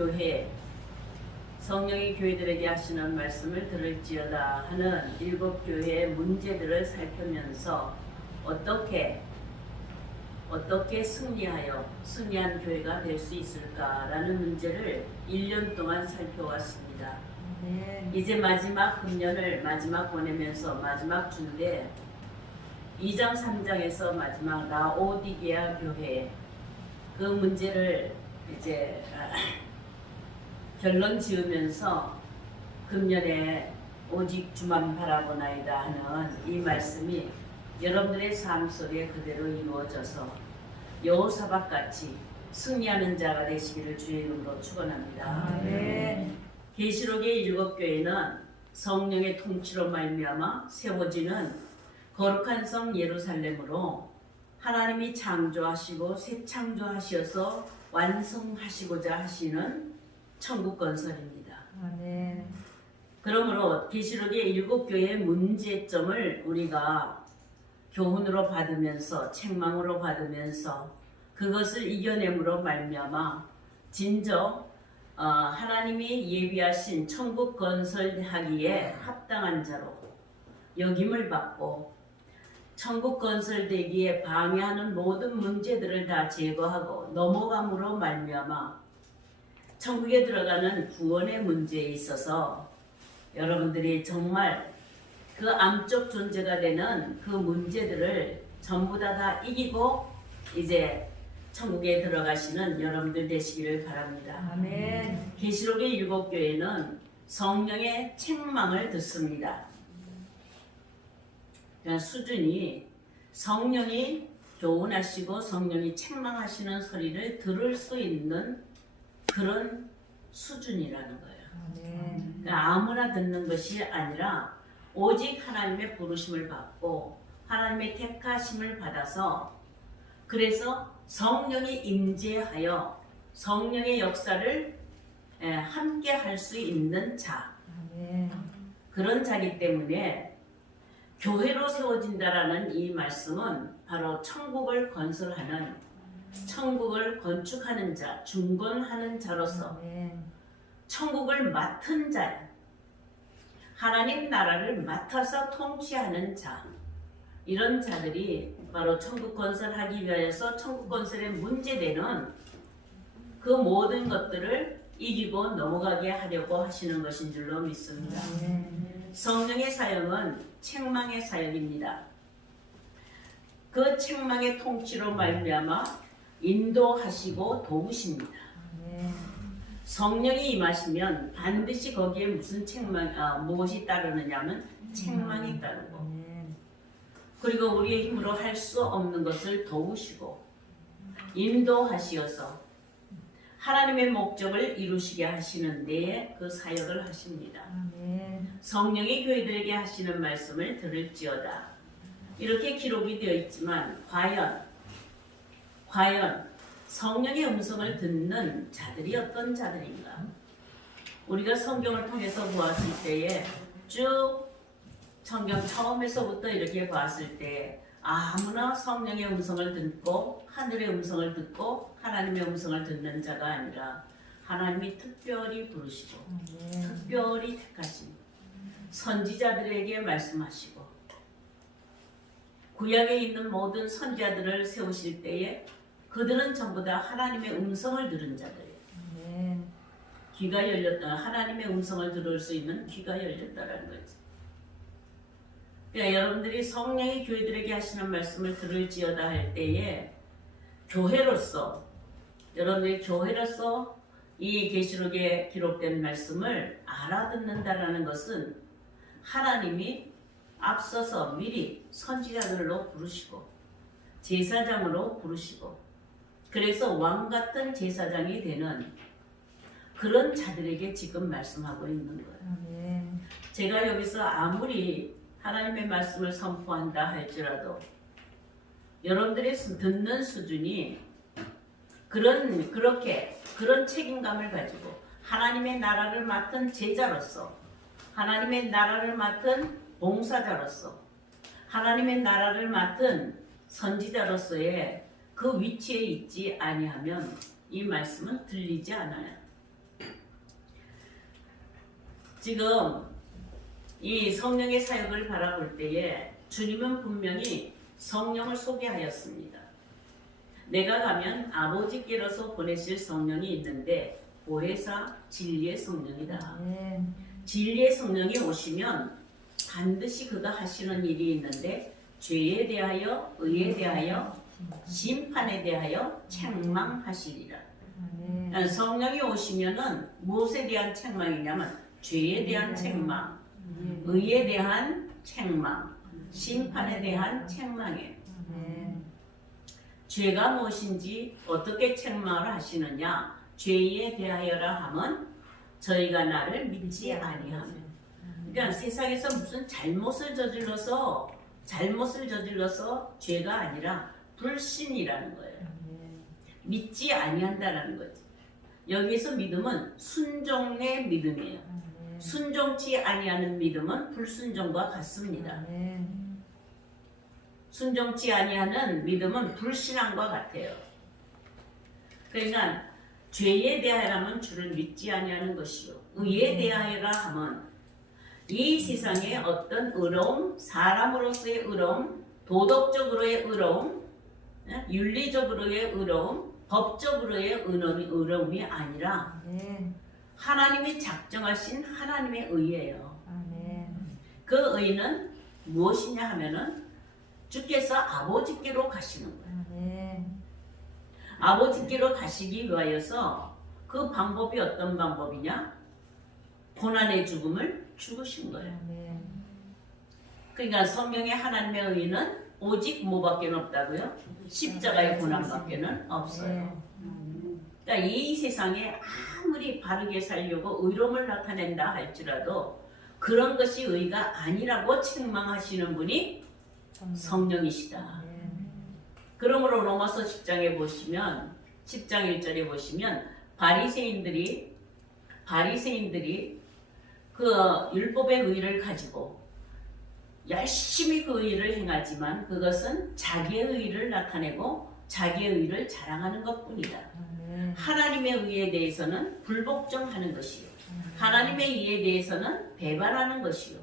교회 성령이 교회들에게 하시는 말씀을 들을지어다 하는 7교회의 문제들을 살펴면서 어떻게 승리한 교회가 될 수 있을까라는 문제를 1년 동안 살펴왔습니다. 이제 마지막 금년을 마지막 보내면서 마지막 주인데 2장 3장에서 마지막 라오디게아 교회 그 문제를 이제 결론 지으면서 금년에 오직 주만 바라보나이다 하는 이 말씀이 여러분들의 삶 속에 그대로 이루어져서 여호사밧같이 승리하는 자가 되시기를 주의 이름으로 축원합니다. 아멘. 계시록의 7교회는 성령의 통치로 말미암아 세워지는 거룩한 성 예루살렘으로 하나님이 창조하시고 새 창조하시어서 완성하시고자 하시는 천국 건설입니다. 아멘. 그러므로 계시록의 7교회의 문제점을 우리가 교훈으로 받으면서 책망으로 받으면서 그것을 이겨냄으로 말미암아 진정 하나님이 예비하신 천국 건설하기에 합당한 자로 여김을 받고 천국 건설되기에 방해하는 모든 문제들을 다 제거하고 넘어감으로 말미암아 천국에 들어가는 구원의 문제에 있어서 여러분들이 정말 그 암적 존재가 되는 그 문제들을 전부 다 이기고 이제 천국에 들어가시는 여러분들 되시기를 바랍니다. 아멘. 계시록의 7교회는 성령의 책망을 듣습니다. 그러니까 수준이 성령이 교훈하시고 성령이 책망하시는 소리를 들을 수 있는 그런 수준이라는 거예요. 아멘. 그러니까 아무나 듣는 것이 아니라 오직 하나님의 부르심을 받고 하나님의 택하심을 받아서 그래서 성령이 임재하여 성령의 역사를 함께 할 수 있는 자, 아멘. 그런 자기 때문에 교회로 세워진다라는 이 말씀은 바로 천국을 건설하는 천국을 건축하는 자, 중건하는 자로서 아멘. 천국을 맡은 자, 하나님 나라를 맡아서 통치하는 자, 이런 자들이 바로 천국 건설하기 위해서 천국 건설에 문제되는 그 모든 것들을 이기고 넘어가게 하려고 하시는 것인 줄로 믿습니다. 아멘. 성령의 사역은 책망의 사역입니다. 그 책망의 통치로 말미암아 인도하시고 도우십니다. 아멘. 성령이 임하시면 반드시 거기에 무슨 무엇이 따르느냐면 책망이 따르고 아멘. 그리고 우리의 힘으로 할 수 없는 것을 도우시고 인도하시어서 하나님의 목적을 이루시게 하시는 데에 그 사역을 하십니다. 아멘. 성령이 교회들에게 하시는 말씀을 들을지어다. 이렇게 기록이 되어 있지만 과연 성령의 음성을 듣는 자들이 어떤 자들인가? 우리가 성경을 통해서 보았을 때에 쭉 성경 처음에서부터 이렇게 봤을 때 아무나 성령의 음성을 듣고 하늘의 음성을 듣고 하나님의 음성을 듣는 자가 아니라 하나님이 특별히 부르시고 아멘. 특별히 택하신 선지자들에게 말씀하시고 구약에 있는 모든 선지자들을 세우실 때에 그들은 전부 다 하나님의 음성을 들은 자들이에요. 아멘. 귀가 열렸다. 하나님의 음성을 들을 수 있는 귀가 열렸다라는 거지. 그러니까 여러분들이 성령이 교회들에게 하시는 말씀을 들을지어다 할 때에 여러분들이 교회로서 이 계시록에 기록된 말씀을 알아듣는다라는 것은 하나님이 앞서서 미리 선지자들로 부르시고 제사장으로 부르시고 그래서 왕같은 제사장이 되는 그런 자들에게 지금 말씀하고 있는 거예요. 아멘. 제가 여기서 아무리 하나님의 말씀을 선포한다 할지라도 여러분들이 듣는 수준이 그런 책임감을 가지고 하나님의 나라를 맡은 제자로서 하나님의 나라를 맡은 봉사자로서 하나님의 나라를 맡은 선지자로서의 그 위치에 있지 아니하면 이 말씀은 들리지 않아요. 지금 이 성령의 사역을 바라볼 때에 주님은 분명히 성령을 소개하였습니다. 내가 가면 아버지께로서 보내실 성령이 있는데 보혜사 진리의 성령이다. 아멘. 진리의 성령이 오시면 반드시 그가 하시는 일이 있는데 죄에 대하여 의에 대하여 심판에 대하여 책망하시리라. 아멘. 성령이 오시면은 무엇에 대한 책망이냐면 죄에 대한 책망, 의에 대한 책망, 심판에 대한 책망이에요. 아멘. 죄가 무엇인지 어떻게 책망을 하시느냐? 죄에 대하여라 하면 저희가 나를 믿지 아니하며. 그러니까 세상에서 무슨 잘못을 저질러서 죄가 아니라 불신이라는 거예요. 믿지 아니한다라는 거지. 여기서 믿음은 순종의 믿음이에요. 순종치 아니하는 믿음은 불순종과 같습니다. 순종치 아니하는 믿음은 불신앙과 같아요. 그러니까 죄에 대하여라면 주를 믿지 아니하는 것이요, 의에 대하여라 하면 이 세상에 어떤 의로움, 사람으로서의 의로움, 도덕적으로의 의로움, 윤리적으로의 의로움, 법적으로의 의로움이 아니라 하나님이 작정하신 하나님의 의예요. 그 의는 무엇이냐 하면은 주께서 아버지께로 가시는 거예요. 아버지께로 가시기 위하여서 그 방법이 어떤 방법이냐? 고난의 죽음을 죽으신 거예요. 그러니까 성경의 하나님의 의는 오직 뭐밖에 없다고요? 십자가의 고난밖에는 없어요. 그러니까 이 세상에 아무리 바르게 살려고 의로움을 나타낸다 할지라도 그런 것이 의가 아니라고 책망하시는 분이 성령이시다. 그러므로 로마서 10장에 보시면 10장 1절에 보시면 바리새인들이 그 율법의 의를 가지고 열심히 그 의를 행하지만 그것은 자기의 의를 나타내고 자기의 의를 자랑하는 것뿐이다. 하나님의 의에 대해서는 불복종하는 것이요, 하나님의 의에 대해서는 배반하는 것이요,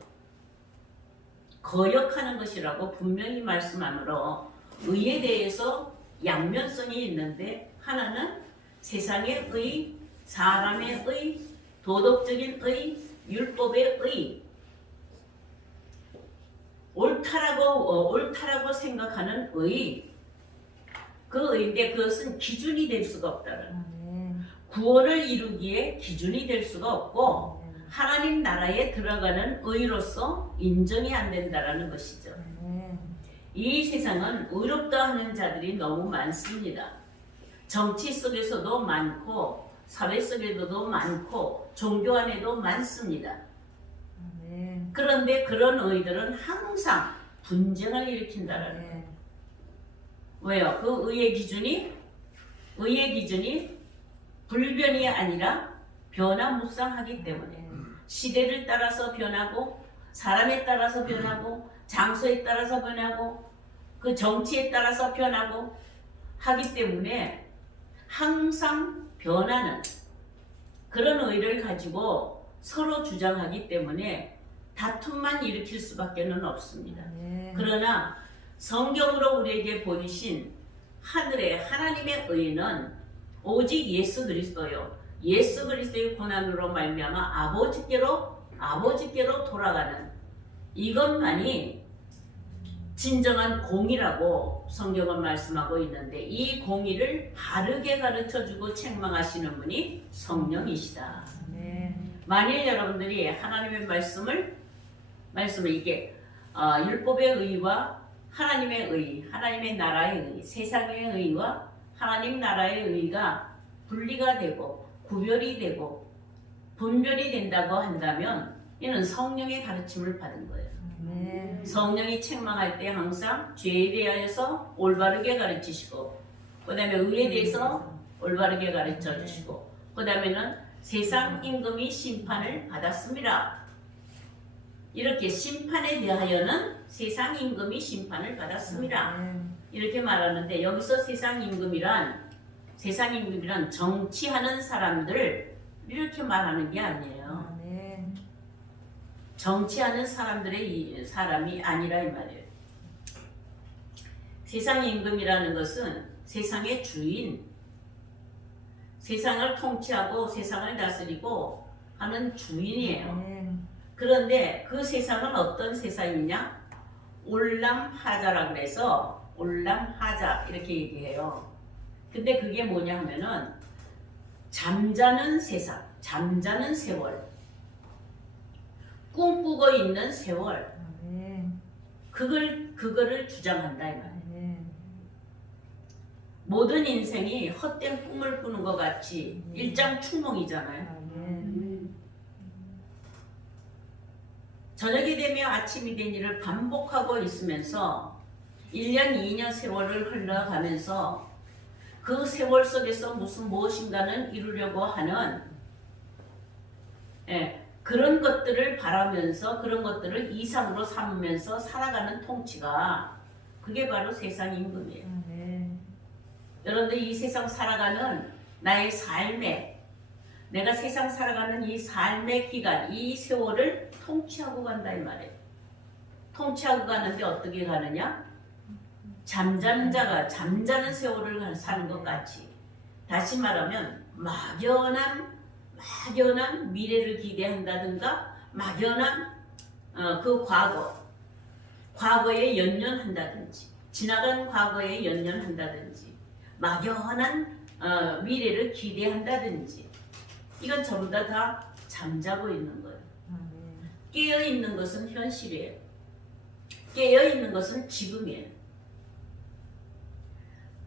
거역하는 것이라고 분명히 말씀하므로 의에 대해서 양면성이 있는데 하나는 세상의 의, 사람의 의, 도덕적인 의, 율법의 의, 옳다라고 생각하는 의, 그 의인데 그것은 기준이 될 수가 없다는, 구원을 이루기에 기준이 될 수가 없고 하나님 나라에 들어가는 의로서 인정이 안 된다라는 것이죠. 이 세상은 의롭다 하는 자들이 너무 많습니다. 정치 속에서도 많고 사회 속에도 많고 종교 안에도 많습니다. 그런데 그런 의들은 항상 분쟁을 일으킨다라는 거예요. 왜요? 그 의의 기준이 불변이 아니라 변화무쌍하기 때문에 시대를 따라서 변하고 사람에 따라서 변하고 장소에 따라서 변하고 그 정치에 따라서 변하고 하기 때문에 항상 변하는 그런 의를 가지고 서로 주장하기 때문에 다툼만 일으킬 수밖에 없습니다. 그러나 성경으로 우리에게 보이신 하늘의 하나님의 의는 오직 예수 그리스도요, 예수 그리스도의 고난으로 말미암아 아버지께로 돌아가는 이것만이 진정한 공의라고 성경은 말씀하고 있는데 이 공의를 바르게 가르쳐주고 책망하시는 분이 성령이시다. 만일 여러분들이 하나님의 말씀을 이게 율법의 의와 하나님의 의, 하나님의 나라의 의, 세상의 의와 하나님 나라의 의가 분리가 되고 구별이 되고 분별이 된다고 한다면 이는 성령의 가르침을 받은 거예요. 성령이 책망할 때 항상 죄에 대하여서 올바르게 가르치시고 그 다음에 의에 대해서 올바르게 가르쳐 주시고 그 다음에는 세상 임금이 심판을 받았습니다. 이렇게 심판에 대하여는 세상 임금이 심판을 받았습니다. 이렇게 말하는데 여기서 세상 임금이란 정치하는 사람들 이렇게 말하는 게 아니에요. 정치하는 사람이 아니라 이 말이에요. 세상의 임금이라는 것은 세상의 주인, 세상을 통치하고 세상을 다스리고 하는 주인이에요. 아멘. 그런데 그 세상은 어떤 세상이냐? 올람하자라 그래서 올람하자 이렇게 얘기해요. 근데 그게 뭐냐 하면은 잠자는 세상, 잠자는 세월, 꿈꾸고 있는 세월, 아멘. 그거를 주장한다 이 말이에요. 아멘. 모든 인생이 헛된 꿈을 꾸는 것 같이 일장춘몽이잖아요. 아멘. 저녁이 되며 아침이 된 일을 반복하고 있으면서 1년, 2년 세월을 흘러가면서 그 세월 속에서 무엇인가는 이루려고 하는 그런 것들을 바라면서 그런 것들을 이상으로 삼으면서 살아가는 통치가 그게 바로 세상 임금이에요. 아멘. 여러분들 이 세상 살아가는 나의 삶에 내가 세상 살아가는 이 삶의 기간, 이 세월을 통치하고 간다 이 말이에요. 통치하고 가는데 어떻게 가느냐? 잠자는 자가 잠자는 세월을 사는 것 같이. 다시 말하면 막연한 미래를 기대한다든가 막연한 그 과거에 연연한다든지 지나간 과거에 연연한다든지 막연한 미래를 기대한다든지 이건 전부 다 잠자고 있는 거예요. 아멘. 깨어있는 것은 현실이에요. 깨어있는 것은 지금이에요.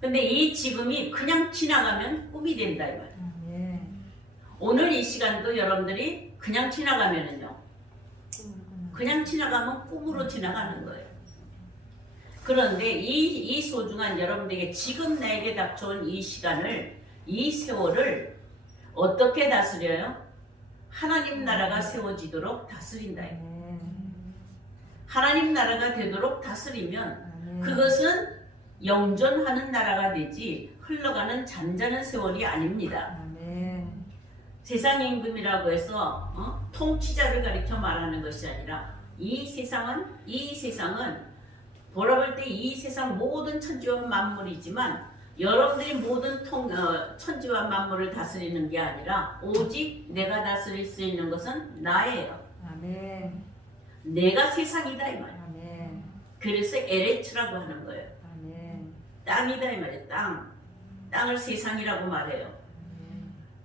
근데 이 지금이 그냥 지나가면 꿈이 된다 이 말이에요. 아멘. 오늘 이 시간도 여러분들이 그냥 지나가면은요. 그냥 지나가면 꿈으로 지나가는 거예요. 그런데 이 소중한 여러분들에게 지금 나에게 닥쳐온 이 시간을 이 세월을 어떻게 다스려요? 하나님 나라가 세워지도록 다스린다. 아멘. 하나님 나라가 되도록 다스리면 아멘. 그것은 영존하는 나라가 되지 흘러가는 잠자는 세월이 아닙니다. 아멘. 세상 임금이라고 해서 통치자를 가리켜 말하는 것이 아니라 이 세상은 돌아볼 때 이 세상 모든 천지와 만물이지만 여러분들이 모든 천지와 만물을 다스리는 게 아니라 오직 내가 다스릴 수 있는 것은 나예요. 아멘. 내가 세상이다 이 말이에요. 아멘. 그래서 에레츠라고 하는 거예요. 아멘. 땅이다 이 말이에요. 땅을 세상이라고 말해요.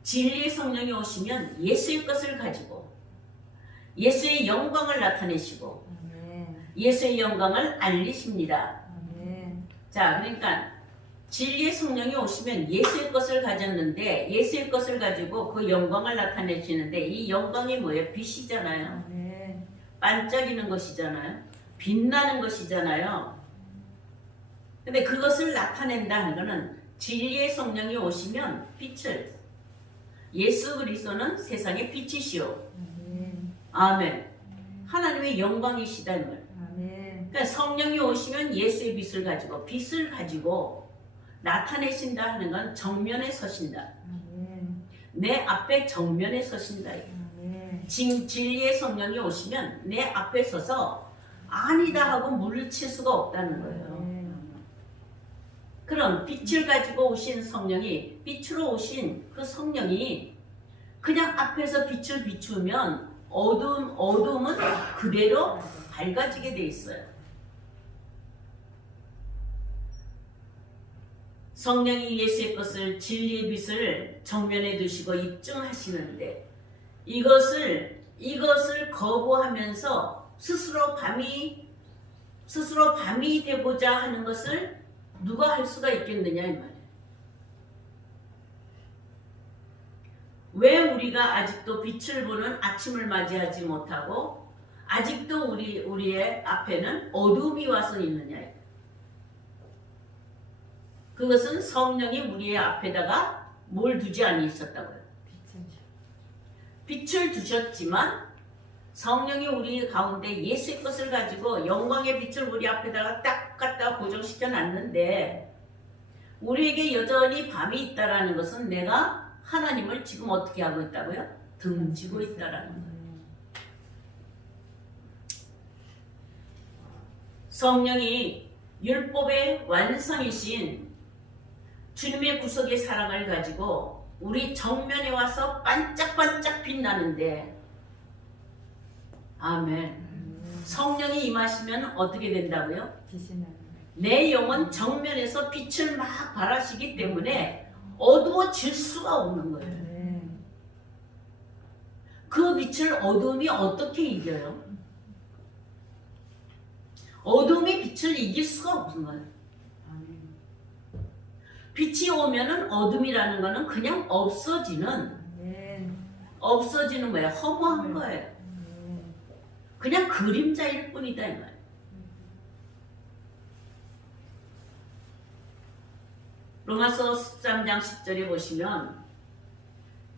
진리의 성령이 오시면 예수의 것을 가지고 예수의 영광을 나타내시고 아멘. 예수의 영광을 알리십니다. 아멘. 자, 그러니까 진리의 성령이 오시면 예수의 것을 가졌는데 예수의 것을 가지고 그 영광을 나타내시는데 이 영광이 뭐예요? 빛이잖아요. 아멘. 반짝이는 것이잖아요. 빛나는 것이잖아요. 근데 그것을 나타낸다는 것은 진리의 성령이 오시면 빛을 예수 그리스도는 세상의 빛이시오. 아멘. 아멘. 하나님의 영광이시다. 아멘. 그러니까 성령이 오시면 예수의 빛을 가지고 나타내신다 하는 건 정면에 서신다. 아멘. 내 앞에 정면에 서신다. 아멘. 진리의 성령이 오시면 내 앞에 서서 아니다 하고 물리칠 수가 없다는 거예요. 그럼 빛을 가지고 오신 성령이 빛으로 오신 그 성령이 그냥 앞에서 빛을 비추면 어두움은 그대로 밝아지게 돼 있어요. 성령이 예수의 것을 진리의 빛을 정면에 두시고 입증하시는데 이것을 거부하면서 스스로 밤이 되고자 하는 것을 누가 할 수가 있겠느냐 이 말이에요. 왜 우리가 아직도 빛을 보는 아침을 맞이하지 못하고 아직도 우리의 앞에는 어둠이 와서 있느냐. 그것은 성령이 우리의 앞에다가 뭘 두지 않으셨다고요. 빛을 두셨지만 성령이 우리 가운데 예수의 것을 가지고 영광의 빛을 우리 앞에다가 딱 갖다 고정시켜 놨는데 우리에게 여전히 밤이 있다라는 것은 내가 하나님을 지금 어떻게 하고 있다고요? 등지고 있다라는 거예요. 성령이 율법의 완성이신 주님의 구속의 사랑을 가지고 우리 정면에 와서 반짝반짝 빛나는데, 아멘. 성령이 임하시면 어떻게 된다고요? 빛이 나는 거예요. 내 영은 정면에서 빛을 막 발하시기 때문에 어두워질 수가 없는 거예요. 아멘. 그 빛을 어둠이 어떻게 이겨요? 어둠이 빛을 이길 수가 없는 거예요. 아멘. 빛이 오면은 어둠이라는 거는 그냥 없어지는 아멘. 거예요. 허무한 거예요. 아멘. 그냥 그림자일 뿐이다 이 말이에요. 로마서 13장 10절에 보시면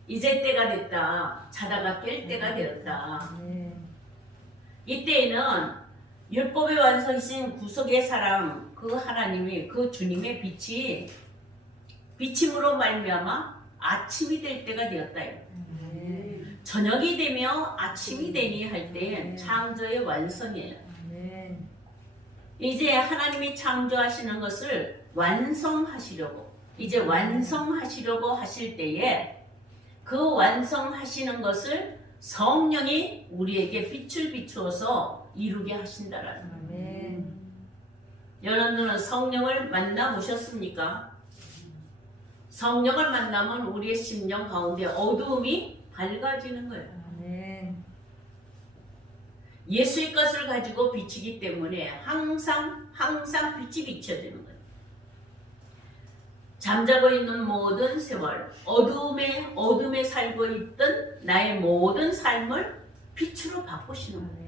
이제 때가 됐다. 자다가 깰 때가 되었다. 아멘. 이때에는 율법의 완성이신 구속의 사랑, 그 하나님이, 그 주님의 빛이 비침으로 말미암아 아침이 될 때가 되었다. 아멘. 저녁이 되며 아침이 되니 할 때엔 창조의 완성이에요. 아멘. 이제 하나님이 창조하시는 것을 완성하시려고, 이제 완성하시려고 하실 때에 그 완성하시는 것을 성령이 우리에게 빛을 비추어서 이루게 하신다라는 거예요. 아멘. 여러분들은 성령을 만나보셨습니까? 성령을 만나면 우리의 심령 가운데 어두움이 밝아지는 거예요. 아멘. 예수의 것을 가지고 비치기 때문에 항상 빛이 비춰지는 거예요. 잠자고 있는 모든 세월, 어둠에 살고 있던 나의 모든 삶을 빛으로 바꾸시는 거예요. 아멘.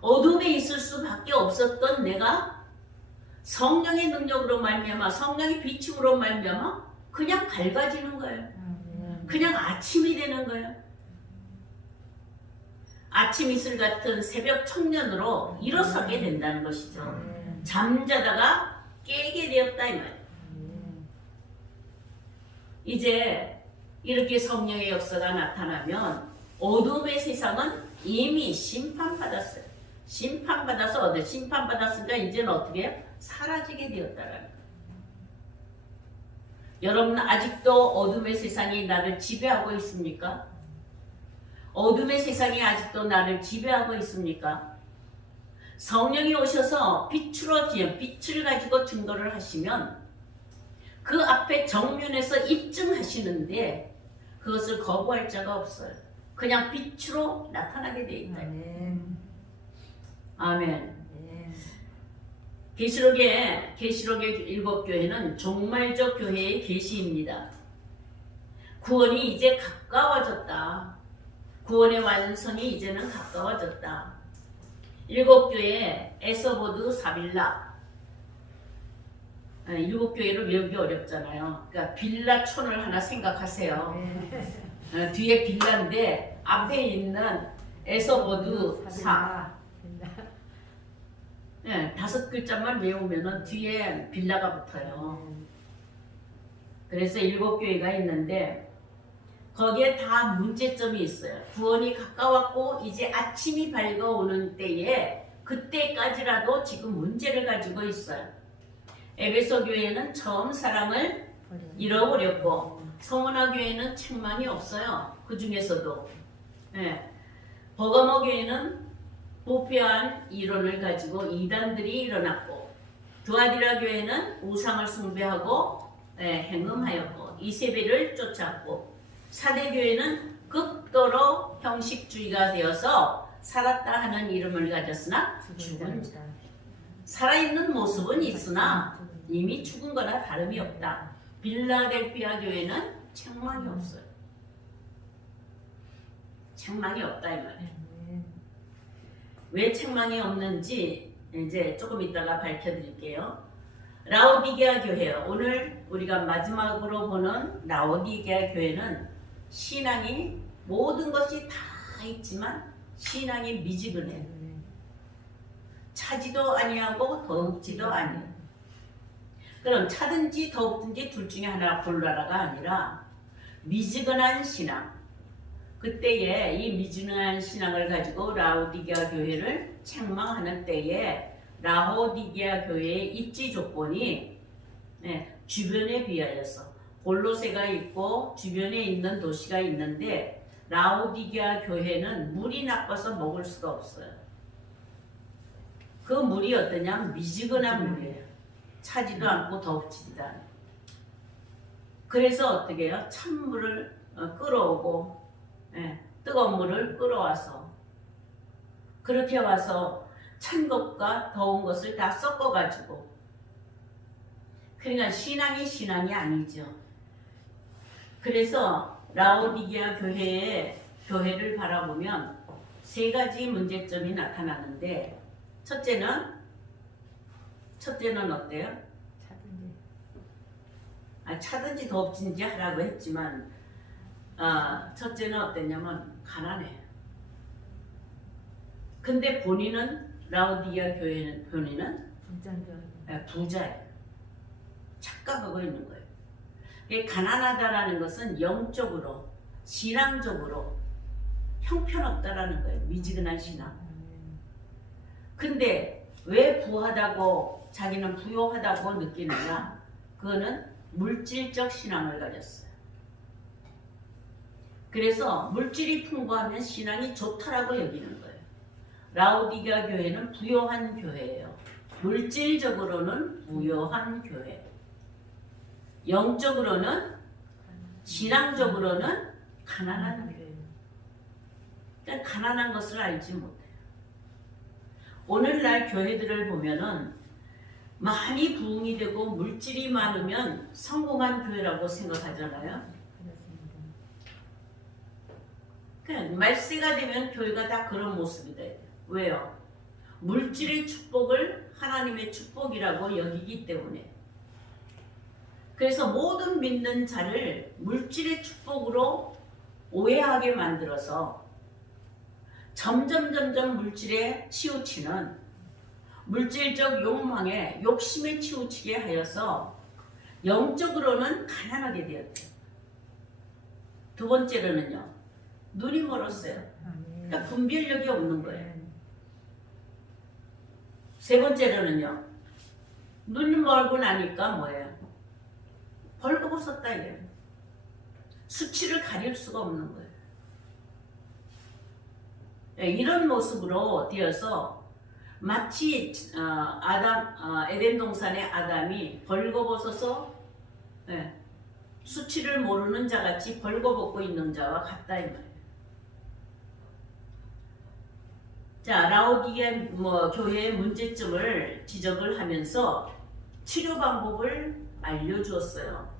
어둠에 있을 수밖에 없었던 내가 성령의 능력으로 말미암아, 성령의 비침으로 말미암아 그냥 밝아지는 거예요. 아멘. 그냥 아침이 되는 거예요. 아침 이슬 같은 새벽 청년으로 일어서게 된다는 것이죠. 아멘. 잠자다가 깨게 되었다 이 말이에요. 아멘. 이제 이렇게 성령의 역사가 나타나면 어둠의 세상은 이미 심판받았어요. 심판받아서 심판받았으니까 이제는 어떻게 해요? 사라지게 되었다라는 거예요. 여러분 아직도 어둠의 세상이 나를 지배하고 있습니까? 어둠의 세상이 아직도 나를 지배하고 있습니까? 성령이 오셔서 빛을 가지고 증거를 하시면 그 앞에 정면에서 입증하시는데 그것을 거부할 자가 없어요. 그냥 빛으로 나타나게 돼 있다. 아멘. 아멘. 아멘. 계시록의 일곱 교회는 종말적 교회의 계시입니다. 구원이 이제 가까워졌다. 구원의 완성이 이제는 가까워졌다. 일곱 교회 에서보드 사빌라. 일곱 교회를 외우기 어렵잖아요. 그러니까 빌라촌을 하나 생각하세요. 뒤에 빌라인데 앞에 있는 에서보드 사. 네, 5글자만 외우면은 뒤에 빌라가 붙어요. 그래서 일곱 교회가 있는데 거기에 다 문제점이 있어요. 구원이 가까웠고 이제 아침이 밝아오는 때에 그때까지라도 지금 문제를 가지고 있어요. 에베소 교회는 처음 사랑을 잃어버렸고 서문화 교회는 책망이 없어요. 그 중에서도 버가모 교회는 부패한 이론을 가지고 이단들이 일어났고 두아디라 교회는 우상을 숭배하고 행음하였고 이세벨을 쫓았고 사대교회는 극도로 형식주의가 되어서 살았다 하는 이름을 가졌으나 죽은 자. 살아있는 모습은 있으나 이미 죽은 거나 다름이 없다. 빌라델피아 교회는 책망이 없어요. 책망이 없다 이 말이에요. 왜 책망이 없는지 이제 조금 이따가 밝혀드릴게요. 라오디게아 교회, 오늘 우리가 마지막으로 보는 라오디게아 교회는 신앙이 모든 것이 다 있지만 신앙이 미지근해요. 차지도 아니하고 더욱지도 아니에요. 그럼 차든지 더욱든지 둘 중에 하나 골라라가 아니라 미지근한 신앙. 그때에 이 미지근한 신앙을 가지고 라오디게아 교회를 책망하는 때에 라오디게아 교회의 입지 조건이 주변에 비하여서 골로새가 있고 주변에 있는 도시가 있는데 라오디게아 교회는 물이 나빠서 먹을 수가 없어요. 그 물이 어떠냐? 미지근한 물이에요. 차지도 않고 덥지도 않고. 그래서 어떻게 해요? 찬물을 끌어오고 뜨거운 물을 끌어와서 그렇게 와서 찬 것과 더운 것을 다 섞어가지고, 그러니까 신앙이 아니죠. 그래서 라오디게아 교회를 바라보면 세 가지 문제점이 나타나는데, 첫째는 어때요? 차든지 덥든지 하라고 했지만 첫째는 어땠냐면 가난해요. 근데 라오디게아 본인은 부자예요. 착각하고 있는 거예요. 이게 가난하다라는 것은 영적으로, 신앙적으로 형편없다라는 거예요. 미지근한 신앙. 근데 왜 부하다고, 자기는 부요하다고 느끼느냐? 그거는 물질적 신앙을 가졌어요. 그래서 물질이 풍부하면 신앙이 좋다라고 여기는 거예요. 라오디게아 교회는 부요한 교회예요. 물질적으로는 부요한 교회. 영적으로는, 신앙적으로는 가난한 교회. 그러니까 가난한 것을 알지 못해요. 오늘날 교회들을 보면은 많이 부흥이 되고 물질이 많으면 성공한 교회라고 생각하잖아요. 그냥 말세가 되면 교회가 다 그런 모습이 돼요. 왜요? 물질의 축복을 하나님의 축복이라고 여기기 때문에. 그래서 모든 믿는 자를 물질의 축복으로 오해하게 만들어서 점점 물질에 치우치는, 물질적 욕망에, 욕심에 치우치게 하여서 영적으로는 가난하게 되었대요. 두 번째로는요, 눈이 멀었어요. 그러니까 분별력이 없는 거예요. 세 번째로는요, 눈이 멀고 나니까 뭐예요? 벌거벗었다 이래요. 수치를 가릴 수가 없는 거예요. 이런 모습으로 되어서 마치 에덴 동산의 아담이 벌거벗어서 수치를 모르는 자같이 벌거벗고 있는 자와 같다 이 말이에요. 자, 라오디게아 교회의 문제점을 지적을 하면서 치료 방법을 알려주었어요.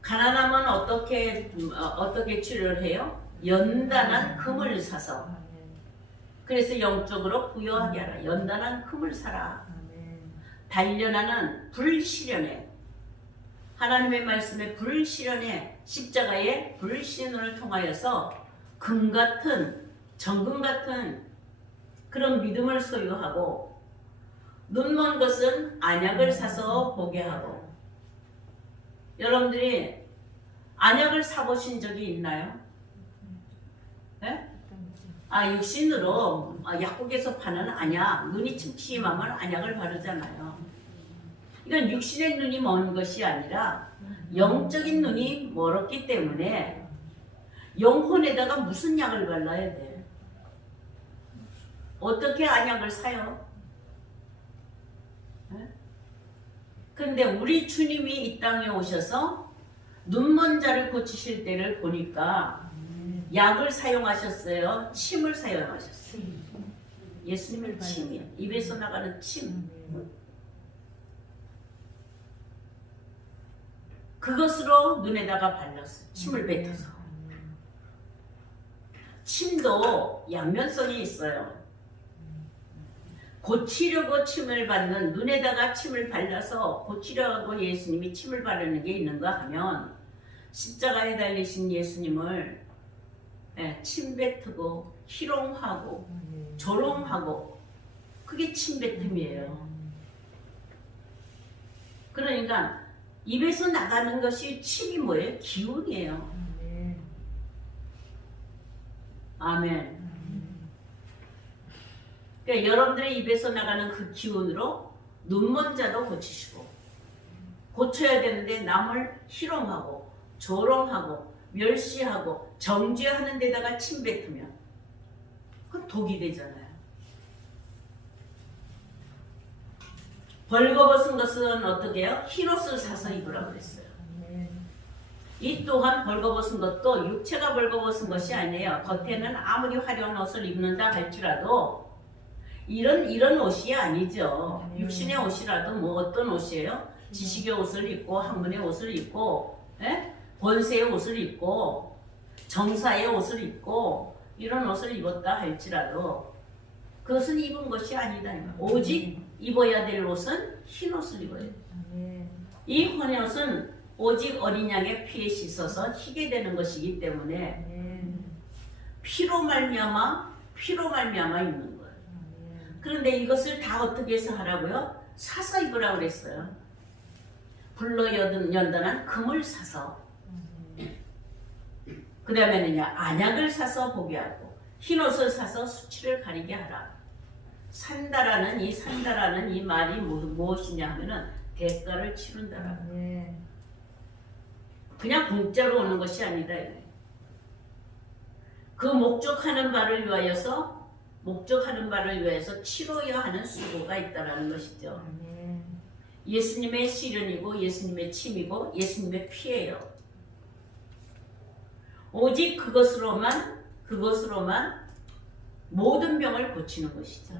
가난하면 어떻게 치료를 해요? 연단한 금을 사서. 그래서 영적으로 부여하게 하라. 연단한 금을 사라. 단련하는 불시련에, 하나님의 말씀의 불시련에, 십자가의 불시련을 통하여서 금같은, 정금 같은 그런 믿음을 소유하고, 눈먼 것은 안약을 사서 보게 하고. 여러분들이 안약을 사보신 적이 있나요? 네? 육신으로 약국에서 파는 안약, 눈이 침침하면 안약을 바르잖아요. 이건 육신의 눈이 먼 것이 아니라 영적인 눈이 멀었기 때문에 영혼에다가 무슨 약을 발라야 돼? 어떻게 안약을 사요? 그런데 우리 주님이 이 땅에 오셔서 눈먼 자를 고치실 때를 보니까 약을 사용하셨어요? 침을 사용하셨어요? 예수님의 침이요. 입에서 나가는 침. 그것으로 눈에다가 발랐어요. 침을 뱉어서. 침도 양면성이 있어요. 고치려고 침을 받는, 눈에다가 침을 발라서 고치려고 예수님이 침을 바르는 게 있는가 하면, 십자가에 달리신 예수님을 침 뱉고 희롱하고 조롱하고, 그게 침 뱉음이에요. 그러니까 입에서 나가는 것이, 침이 뭐예요? 기운이에요. 아멘. 그러니까 여러분들의 입에서 나가는 그 기운으로 눈먼 자도 고치시고 고쳐야 되는데 남을 희롱하고 조롱하고 멸시하고 정죄하는 데다가 침 뱉으면 그건 독이 되잖아요. 벌거벗은 것은 어떻게 해요? 흰옷을 사서 입으라고 그랬어요. 이 또한 벌거벗은 것도 육체가 벌거벗은 것이 아니에요. 겉에는 아무리 화려한 옷을 입는다 할지라도 이런 옷이 아니죠. 육신의 옷이라도 뭐 어떤 옷이에요? 지식의 옷을 입고 학문의 옷을 입고 권세의 옷을 입고 정사의 옷을 입고 이런 옷을 입었다 할지라도 그것은 입은 것이 아니다. 오직 입어야 될 옷은 흰 옷을 입어야 돼. 이 흰 옷은 오직 어린 양의 피에 씻어서 희게 되는 것이기 때문에 피로 말미암아 입는 거예요. 그런데 이것을 다 어떻게 해서 하라고요? 사서 입으라고 그랬어요. 불로 연단한 금을 사서 그 다음에는요 안약을 사서 보게 하고 흰옷을 사서 수치를 가리게 하라. 산다라는 이 말이 무엇이냐 하면은 대가를 치른다라. 그냥 공짜로 오는 것이 아니다. 그 목적하는 바를 위하여서 치러야 하는 수고가 있다라는 것이죠. 예수님의 시련이고 예수님의 침이고 예수님의 피예요. 오직 그것으로만 모든 병을 고치는 것이죠.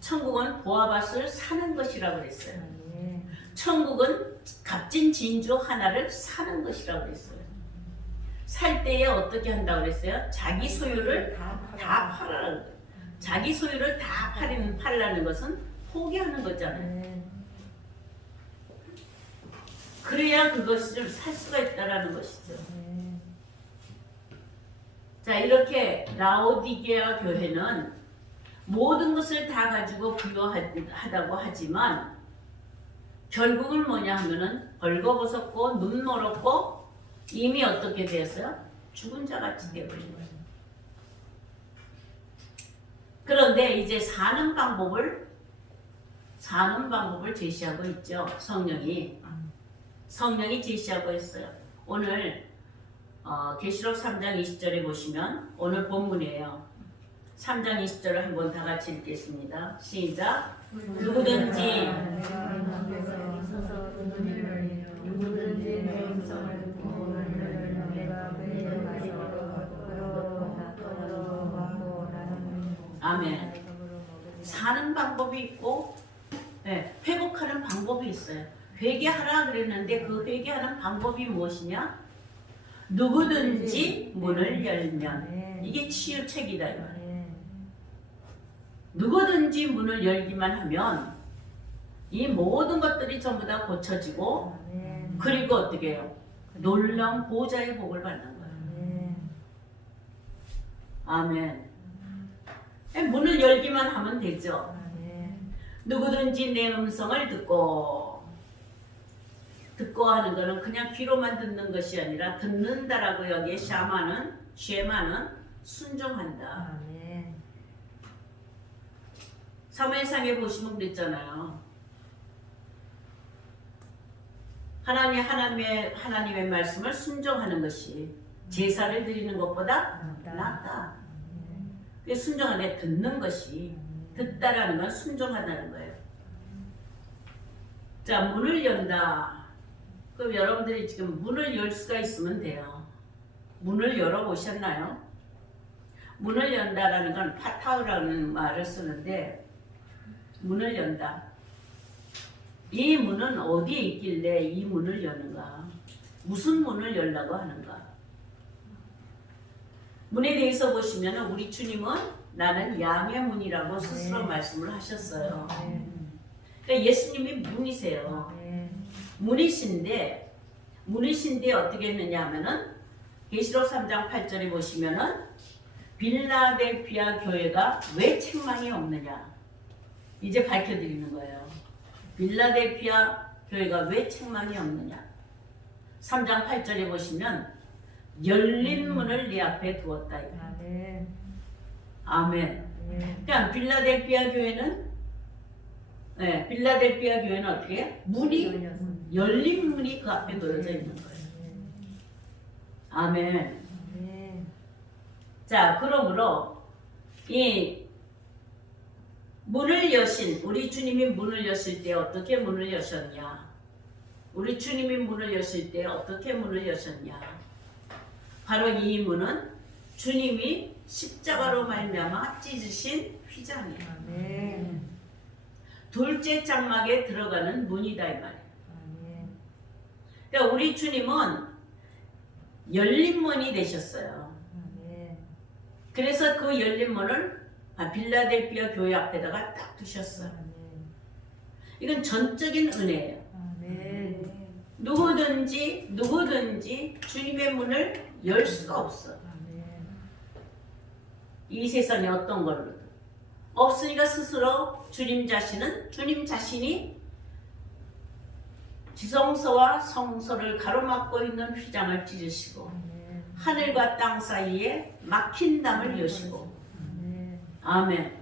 천국은 보아밭을 사는 것이라고 그랬어요. 천국은 값진 진주 하나를 사는 것이라고 그랬어요. 살 때에 어떻게 한다고 그랬어요? 자기 소유를 다 팔아라는 거예요. 자기 소유를 다 팔라는 것은 포기하는 거잖아요. 그래야 그것을 살 수가 있다라는 것이죠. 자, 이렇게 라오디게아 교회는 모든 것을 다 가지고 부유하다고 하지만 결국은 뭐냐 하면은 벌거벗었고 눈 멀었고 이미 어떻게 되었어요? 죽은 자 같이 되어버린 거예요. 그런데 이제 사는 방법을 제시하고 있죠. 성령이 제시하고 있어요. 오늘 계시록 3장 20절에 보시면 오늘 본문이에요. 3장 20절을 한번 다 같이 읽겠습니다. 시작. 누구든지 내 음성을 듣고 문을 내가 그에게 아멘. 사는 방법이 있고 회복하는 방법이 있어요. 회개하라 그랬는데 그 회개하는 방법이 무엇이냐? 누구든지 문을 열면 이게 치유책이다. 누구든지 문을 열기만 하면 이 모든 것들이 전부 다 고쳐지고 그리고 어떻게 해요? 놀라운 보좌의 복을 받는 거예요. 아멘. 문을 열기만 하면 되죠. 누구든지 내 음성을 듣고 하는 거는 그냥 귀로만 듣는 것이 아니라 듣는다라고 여기에 쉐마는 순종한다. 사무엘상에 보시면 그랬잖아요. 하나님의 말씀을 순종하는 것이 제사를 드리는 것보다 낫다. 순종하되 듣는 것이 듣다라는 건 순종한다는 거예요. 자, 문을 연다. 그럼 여러분들이 지금 문을 열 수가 있으면 돼요. 문을 열어보셨나요? 문을 연다라는 건 파타우라는 말을 쓰는데 문을 연다. 이 문은 어디에 있길래 이 문을 여는가? 무슨 문을 열라고 하는가? 문에 대해서 보시면 우리 주님은 나는 양의 문이라고 스스로 말씀을 하셨어요. 그러니까 예수님이 문이세요. 문이신데 어떻게 했느냐 하면은 계시록 3장 8절에 보시면은 빌라델피아 교회가 왜 책망이 없느냐 이제 밝혀드리는 거예요. 빌라델피아 교회가 왜 책망이 없느냐 3장 8절에 보시면 열린 문을 네 앞에 두었다. 아멘. 아멘. 그러니까 빌라델피아 교회는 빌라델피아 교회는 어떻게 해? 문이 열린 문이 그 앞에 놓여져 있는 거예요. 아멘. 아멘. 자, 그러므로 이 문을 여신 우리 주님이 문을 여실 때 어떻게 문을 여셨냐? 우리 주님이 문을 여실 때 어떻게 문을 여셨냐? 바로 이 문은 주님이 십자가로 말미암아 찢으신 휘장이에요. 아멘. 둘째 장막에 들어가는 문이다 이 말이에요. 아멘. 그러니까 우리 주님은 열린 문이 되셨어요. 아멘. 그래서 그 열린 문을 빌라델피아 교회 앞에다가 딱 두셨어요. 아멘. 이건 전적인 은혜예요. 아멘. 누구든지 주님의 문을 열 수가 없어. 아멘. 이 세상에 어떤 걸로도 없으니까 스스로 주님 자신이 지성소와 성소를 가로막고 있는 휘장을 찢으시고 아멘. 하늘과 땅 사이에 막힌 담을 여시고 아멘. 아멘.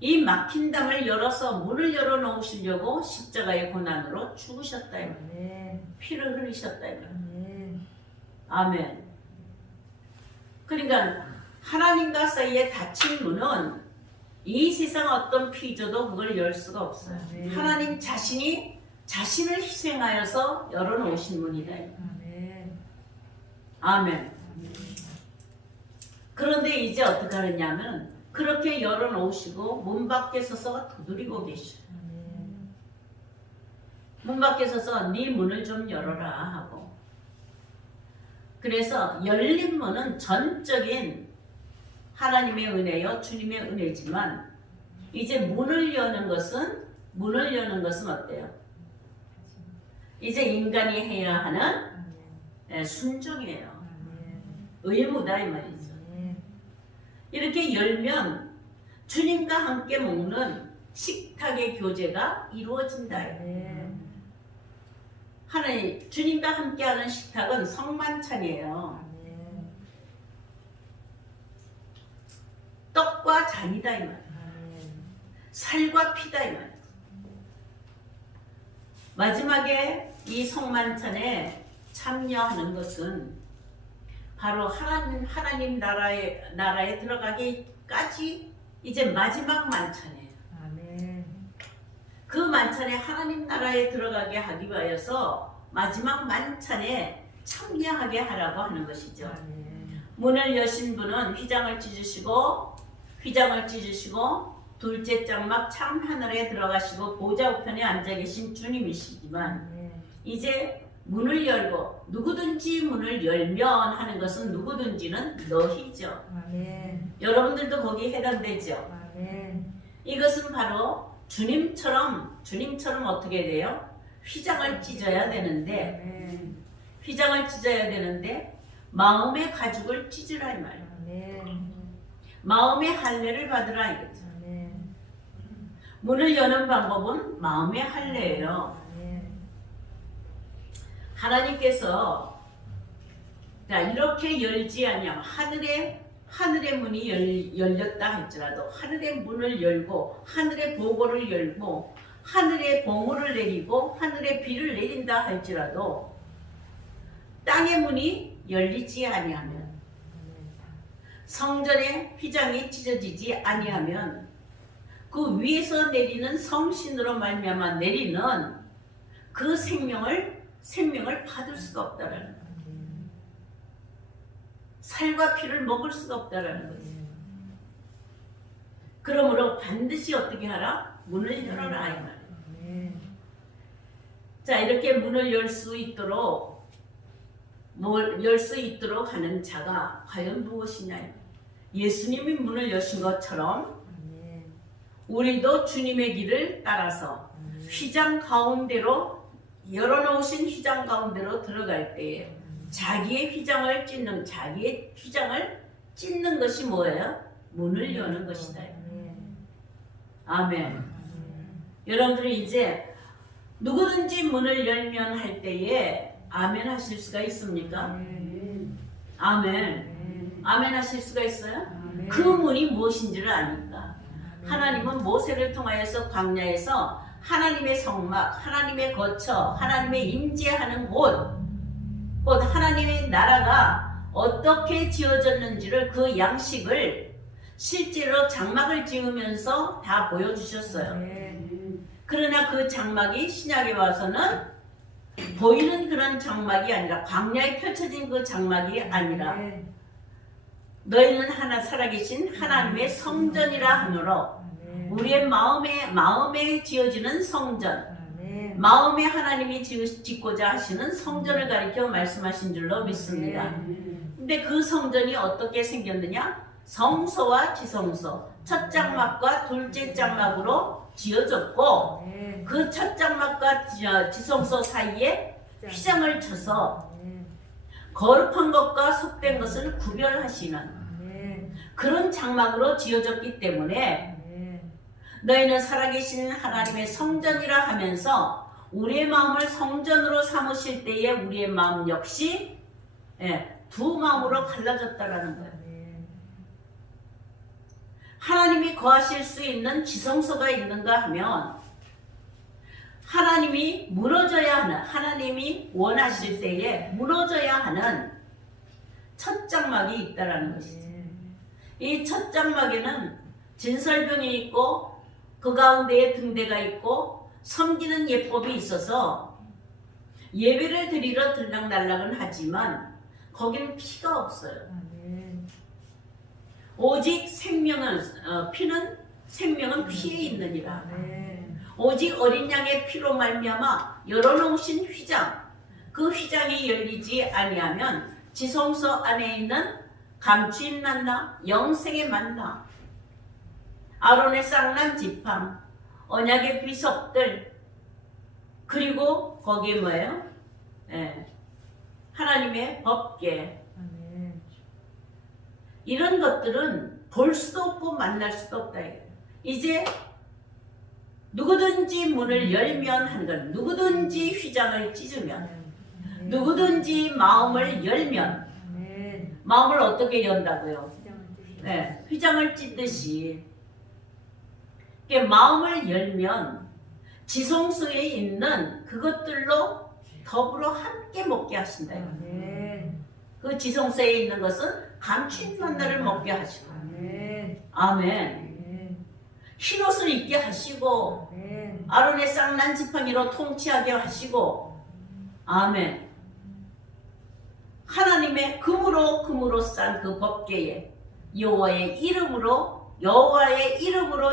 이 막힌 담을 열어서 문을 열어 놓으시려고 십자가의 고난으로 죽으셨다. 아멘. 피를 흘리셨다. 아멘. 아멘. 그러니까 하나님과 사이에 닫힌 문은 이 세상 어떤 피조도 그걸 열 수가 없어요. 아멘. 하나님 자신이 자신을 희생하여서 열어놓으신 문이다. 아멘. 아멘. 그런데 이제 어떻게 하느냐면 그렇게 열어놓으시고 문 밖에 서서 두드리고 계셔요. 아멘. 문 밖에 서서 네 문을 좀 열어라 하고. 그래서 열린 문은 전적인 하나님의 은혜요 주님의 은혜지만 이제 문을 여는 것은 어때요? 이제 인간이 해야 하는 순종이에요. 아멘. 의무다 이 말이죠. 아멘. 이렇게 열면 주님과 함께 먹는 식탁의 교제가 이루어진다. 아멘. 하나님 주님과 함께하는 식탁은 성만찬이에요. 아멘. 떡과 잔이다 이 말이에요. 아멘. 살과 피다 이 말이에요. 마지막에 이 성만찬에 참여하는 것은 바로 하나님 나라에 들어가기까지 이제 마지막 만찬이에요. 아멘. 그 만찬에 하나님 나라에 들어가게 하기 위하여서 마지막 만찬에 참여하게 하라고 하는 것이죠. 아멘. 문을 여신 분은 휘장을 찢으시고 둘째 장막 참 하늘에 들어가시고 보좌 우편에 앉아 계신 주님이시지만 아멘. 이제 문을 열고 누구든지 문을 열면 하는 것은 누구든지는 너희죠. 아멘. 여러분들도 거기에 해당되죠. 아멘. 이것은 바로 주님처럼 어떻게 돼요? 휘장을 찢어야 되는데 아멘. 마음의 가죽을 찢으라 이 말이에요. 아멘. 마음의 할례를 받으라 이거죠. 아멘. 문을 여는 방법은 마음의 할례예요. 아멘. 하나님께서 이렇게 열지 아니하면 하늘의 문이 열렸다 할지라도 하늘의 문을 열고 하늘의 보고를 열고 하늘의 봉우를 내리고 하늘의 비를 내린다 할지라도 땅의 문이 열리지 아니하면 성전의 휘장이 찢어지지 아니하면 그 위에서 내리는 성신으로 말미암아 내리는 그 생명을 받을 수가 없다라는 거예요. 살과 피를 먹을 수가 없다라는 거죠. 그러므로 반드시 어떻게 하라? 문을 열어라 이 말이에요. 자, 이렇게 문을 열 수 있도록 하는 자가 과연 무엇이냐? 예수님이 문을 여신 것처럼 우리도 주님의 길을 따라서 휘장 가운데로 열어놓으신 휘장 가운데로 들어갈 때에 자기의 휘장을 찢는 것이 뭐예요? 문을 여는 것이다. 아멘. 여러분들이 이제 누구든지 문을 열면 할 때에 아멘 하실 수가 있습니까? 아멘. 아멘 하실 수가 있어요? 아멘. 그 문이 무엇인지를 아니까. 하나님은 모세를 통하여서 광야에서 하나님의 성막, 하나님의 거처, 하나님의 임재하는 곳, 곧 하나님의 나라가 어떻게 지어졌는지를 그 양식을 실제로 장막을 지으면서 다 보여주셨어요. 아멘. 그러나 그 장막이 신약에 와서는 보이는 그런 장막이 아니라 광야에 펼쳐진 그 장막이 아니라 아멘. 너희는 하나 살아계신 하나님의 성전이라 하므로 아멘. 우리의 마음에 지어지는 성전, 아멘. 마음에 하나님이 짓고자 하시는 성전을 가리켜 말씀하신 줄로 믿습니다. 근데 그 성전이 어떻게 생겼느냐? 성소와 지성소, 첫 장막과 둘째 장막으로 지어졌고 아멘. 그 첫 장막과 지성소 사이에 휘장을 쳐서 아멘. 거룩한 것과 속된 것을 구별하시는 아멘. 그런 장막으로 지어졌기 때문에 아멘. 너희는 살아계신 하나님의 성전이라 하면서 우리의 마음을 성전으로 삼으실 때에 우리의 마음 역시 두 마음으로 갈라졌다라는 거예요. 아멘. 하나님이 거하실 수 있는 지성소가 있는가 하면 하나님이 무너져야 하는, 하나님이 원하실 때에 무너져야 하는 첫 장막이 있다라는 것이죠. 이 첫 장막에는 진설병이 있고 그 가운데에 등대가 있고 섬기는 예법이 있어서 예배를 드리러 들락날락은 하지만 거기는 피가 없어요. 아멘. 오직 피는 생명은 피에 있느니라. 아멘. 오직 어린 양의 피로 말미암아 열어놓으신 휘장, 그 휘장이 열리지 아니하면 지성소 안에 있는 감추인 만나, 영생의 만나, 아론의 쌍난 지팡, 언약의 비석들, 그리고 거기에 뭐예요? 하나님의 법궤, 아멘. 이런 것들은 볼 수도 없고 만날 수도 없다. 이제 누구든지 문을 열면 하는 건 누구든지 휘장을 찢으면 누구든지 마음을 열면 아멘. 마음을 어떻게 연다고요? 시장을 주시오. 휘장을 찢듯이 마음을 열면 지성소에 있는 그것들로 더불어 함께 먹게 하신다. 아멘. 그 지성소에 있는 것은 감추인 만나를 먹게 하시고 아멘. 아멘. 아멘. 흰옷을 입게 하시고 아멘. 아론의 쌍난 지팡이로 통치하게 하시고 아멘. 하나님의 금으로 싼 그 법궤에 여호와의 이름으로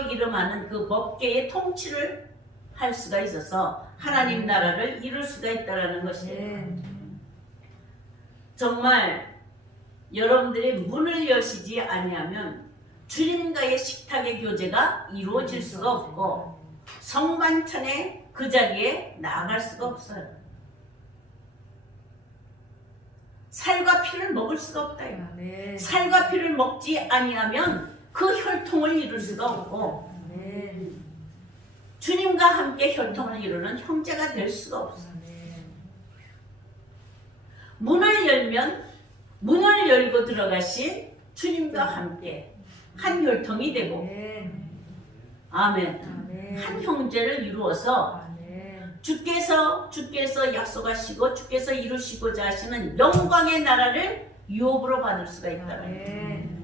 이름하는 그 법궤의 통치를 할 수가 있어서 하나님 나라를 이룰 수가 있다라는 것이에요. 아멘. 정말 여러분들이 문을 여시지 아니하면 주님과의 식탁의 교제가 이루어질 수가 없고 성만찬의 그 자리에 나아갈 수가 없어요. 살과 피를 먹을 수가 없다. 아멘. 살과 피를 먹지 아니하면 그 혈통을 이룰 수가 없고 아멘. 주님과 함께 혈통을 이루는 형제가 될 수가 없어요. 아멘. 문을 열면 문을 열고 들어가신 주님과 함께 한 혈통이 되고 아멘. 아멘. 한 형제를 이루어서 아멘. 주께서 약속하시고 주께서 이루시고자 하시는 영광의 나라를 유업으로 받을 수가 있다는 아멘.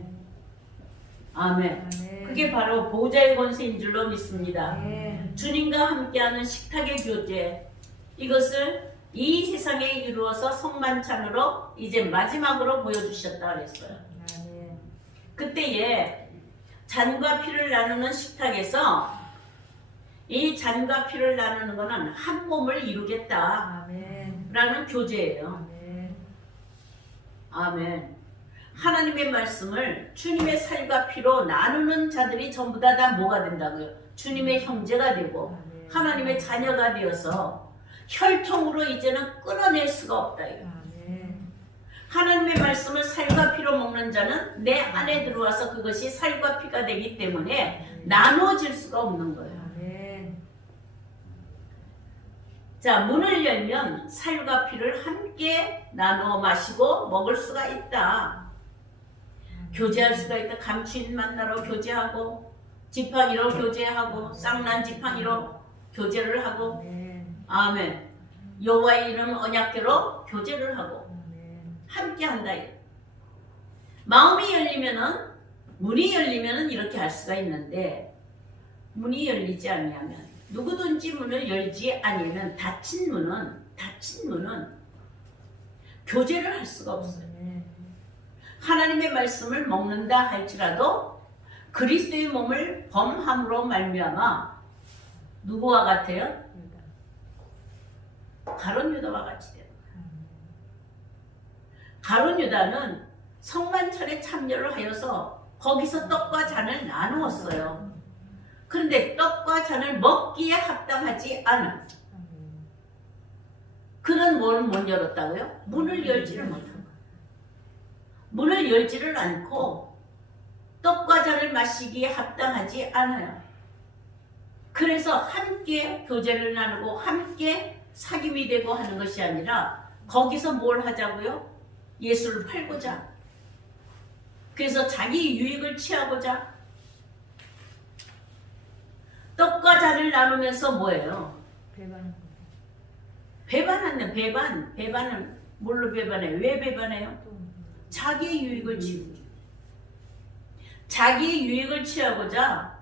아멘. 아멘. 그게 바로 보좌의 권세인 줄로 믿습니다. 아멘. 주님과 함께하는 식탁의 교제, 이것을 이 세상에 이루어서 성만찬으로 이제 마지막으로 보여주셨다 그랬어요. 아멘. 그때에 잔과 피를 나누는 식탁에서 이 잔과 피를 나누는 것은 한 몸을 이루겠다라는 아멘. 교제예요. 아멘. 아멘. 하나님의 말씀을 주님의 살과 피로 나누는 자들이 전부 다 뭐가 된다고요? 주님의 형제가 되고 아멘. 하나님의 자녀가 되어서 혈통으로 이제는 끊어낼 수가 없다. 아멘. 하나님의 말씀을 살과 피로 먹는 자는 내 안에 들어와서 그것이 살과 피가 되기 때문에 나누어질 수가 없는 거예요. 아멘. 자, 문을 열면 살과 피를 함께 나누어 마시고 먹을 수가 있다. 교제할 수가 있다. 감추인 만나러 교제하고, 지팡이로 교제하고, 쌍난 지팡이로 교제를 하고, 아멘. 아멘. 여호와의 이름 언약궤로 교제를 하고 아멘. 함께 한다. 마음이 열리면은, 문이 열리면은 이렇게 할 수가 있는데, 문이 열리지 아니하면, 누구든지 문을 열지 아니하면 닫힌 문은 교제를 할 수가 없어요. 아멘. 하나님의 말씀을 먹는다 할지라도 그리스도의 몸을 범함으로 말미암아 누구와 같아요? 유다. 가룟 유다와 같이 돼요. 가룟 유다는 성만찬에 참여를 하여서 거기서 떡과 잔을 나누었어요. 그런데 떡과 잔을 먹기에 합당하지 않은, 아멘. 그는 뭘 못 열었다고요? 문을 열지를 못한 거예요. 문을 열지를 않고 떡과 잔을 마시기에 합당하지 않아요. 그래서 함께 교제를 나누고 함께 사귐이 되고 하는 것이 아니라 거기서 뭘 하자고요? 예수를 팔고자. 그래서 자기 유익을 취하고자 떡과 잔을 나누면서 뭐예요? 배반. 배반하는 배반은 뭘로 배반해요? 왜 배반해요? 또 자기의 유익을 취하고자. 자기의 유익을 취하고자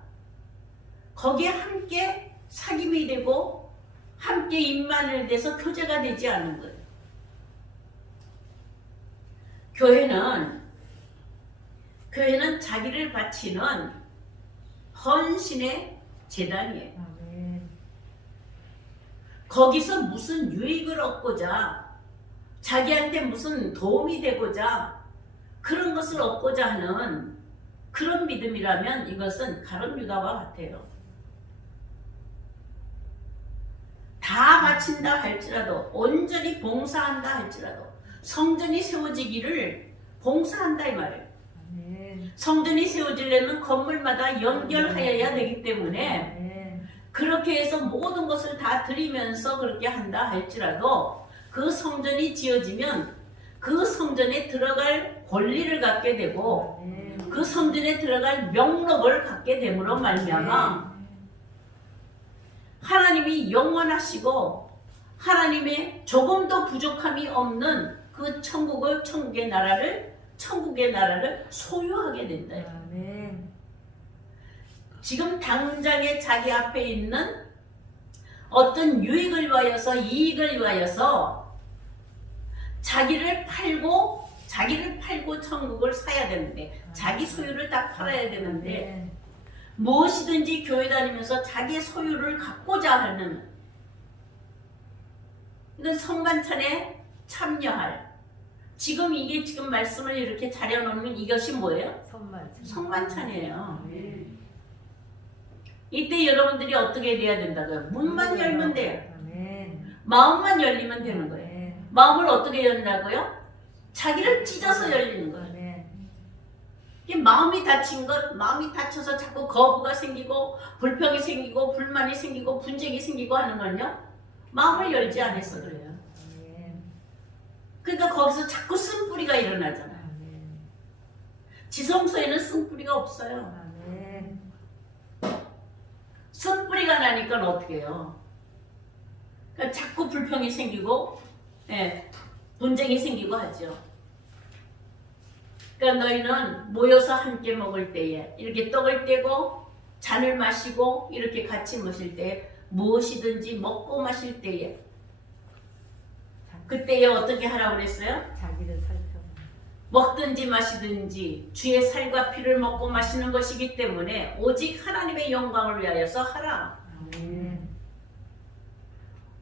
거기에 함께 사귐이 되고 함께 입만을 돼서 교제가 되지 않는 거예요. 교회는 자기를 바치는 헌신의 제단이에요. 아멘. 거기서 무슨 유익을 얻고자, 자기한테 무슨 도움이 되고자, 그런 것을 얻고자 하는 그런 믿음이라면 이것은 가룟 유다와 같아요. 다 바친다 할지라도, 온전히 봉사한다 할지라도 성전이 세워지기를 봉사한다 이 말이에요. 아멘. 성전이 세워지려면 건물마다 연결하여야 되기 때문에 아멘. 그렇게 해서 모든 것을 다 드리면서 그렇게 한다 할지라도 그 성전이 지어지면 그 성전에 들어갈 권리를 갖게 되고 아멘. 그 성전에 들어갈 명록을 갖게 됨으로 말미암아 하나님이 영원하시고 하나님의 조금도 부족함이 없는 그 천국의 나라를 소유하게 된다. 아멘. 지금 당장에 자기 앞에 있는 어떤 유익을 위하여서, 이익을 위하여서 자기를 팔고 천국을 사야 되는데, 자기 소유를 다 팔아야 되는데, 아멘. 무엇이든지 교회 다니면서 자기 소유를 갖고자 하는, 이건 성만찬에 참여할, 지금 말씀을 이렇게 차려놓는 이것이 뭐예요? 선만. 성만찬이에요. 아멘. 이때 여러분들이 어떻게 돼야 된다고요? 문만 열면 돼요. 아멘. 마음만 열리면 되는 거예요. 아멘. 마음을 어떻게 열린다고요? 자기를 찢어서 열리는 거예요. 아멘. 이 마음이 다친 것, 마음이 다쳐서 자꾸 거부가 생기고 불평이 생기고 불만이 생기고 분쟁이 생기고 하는 건요, 마음을 열지 않아서 그래요. 아멘. 그러니까 거기서 자꾸 쓴뿌리가 일어나잖아요. 아멘. 지성소에는 쓴뿌리가 없어요. 아멘. 쓴뿌리가 나니까 어떻게 해요? 그러니까 자꾸 불평이 생기고, 분쟁이 생기고 하죠. 그러니까 너희는 모여서 함께 먹을 때에, 이렇게 떡을 떼고 잔을 마시고 이렇게 같이 마실 때에, 무엇이든지 먹고 마실 때에, 그때에 어떻게 하라고 그랬어요? 자기를 살펴. 먹든지 마시든지 주의 살과 피를 먹고 마시는 것이기 때문에 오직 하나님의 영광을 위하여서 하라. 아멘.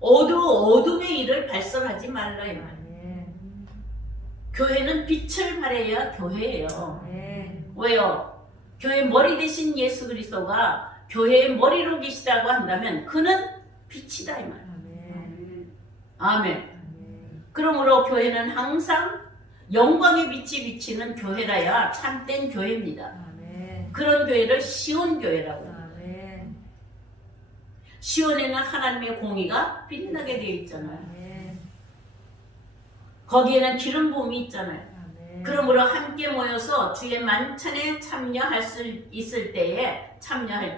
어둠의 일을 발설하지 말라 이 말. 아멘. 교회는 빛을 발해야 교회예요. 아멘. 왜요? 교회 머리 대신 예수 그리스도가 교회의 머리로 계시다고 한다면 그는 빛이다 이 말. 아멘. 아멘. 아멘. 그러므로 교회는 항상 영광의 빛이 비치는 교회라야 참된 교회입니다. 아멘. 그런 교회를 시온 교회라고 합니다. 아멘. 시온에는 하나님의 공의가 빛나게 되어 있잖아요. 아멘. 거기에는 기름 부음이 있잖아요. 아멘. 그러므로 함께 모여서 주의 만찬에 참여할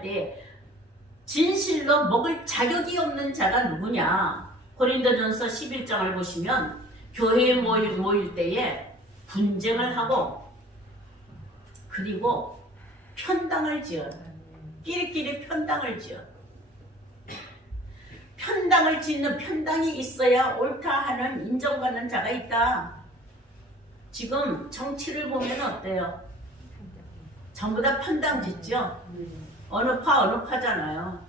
때에 진실로 먹을 자격이 없는 자가 누구냐? 고린도전서 11장을 보시면 교회에 모일 때에 분쟁을 하고 그리고 편당을 지어 끼리끼리 편당을 지어 편당을 짓는 편당이 있어야 옳다 하는 인정받는 자가 있다. 지금 정치를 보면 어때요? 전부 다 편당 짓죠? 어느 파잖아요.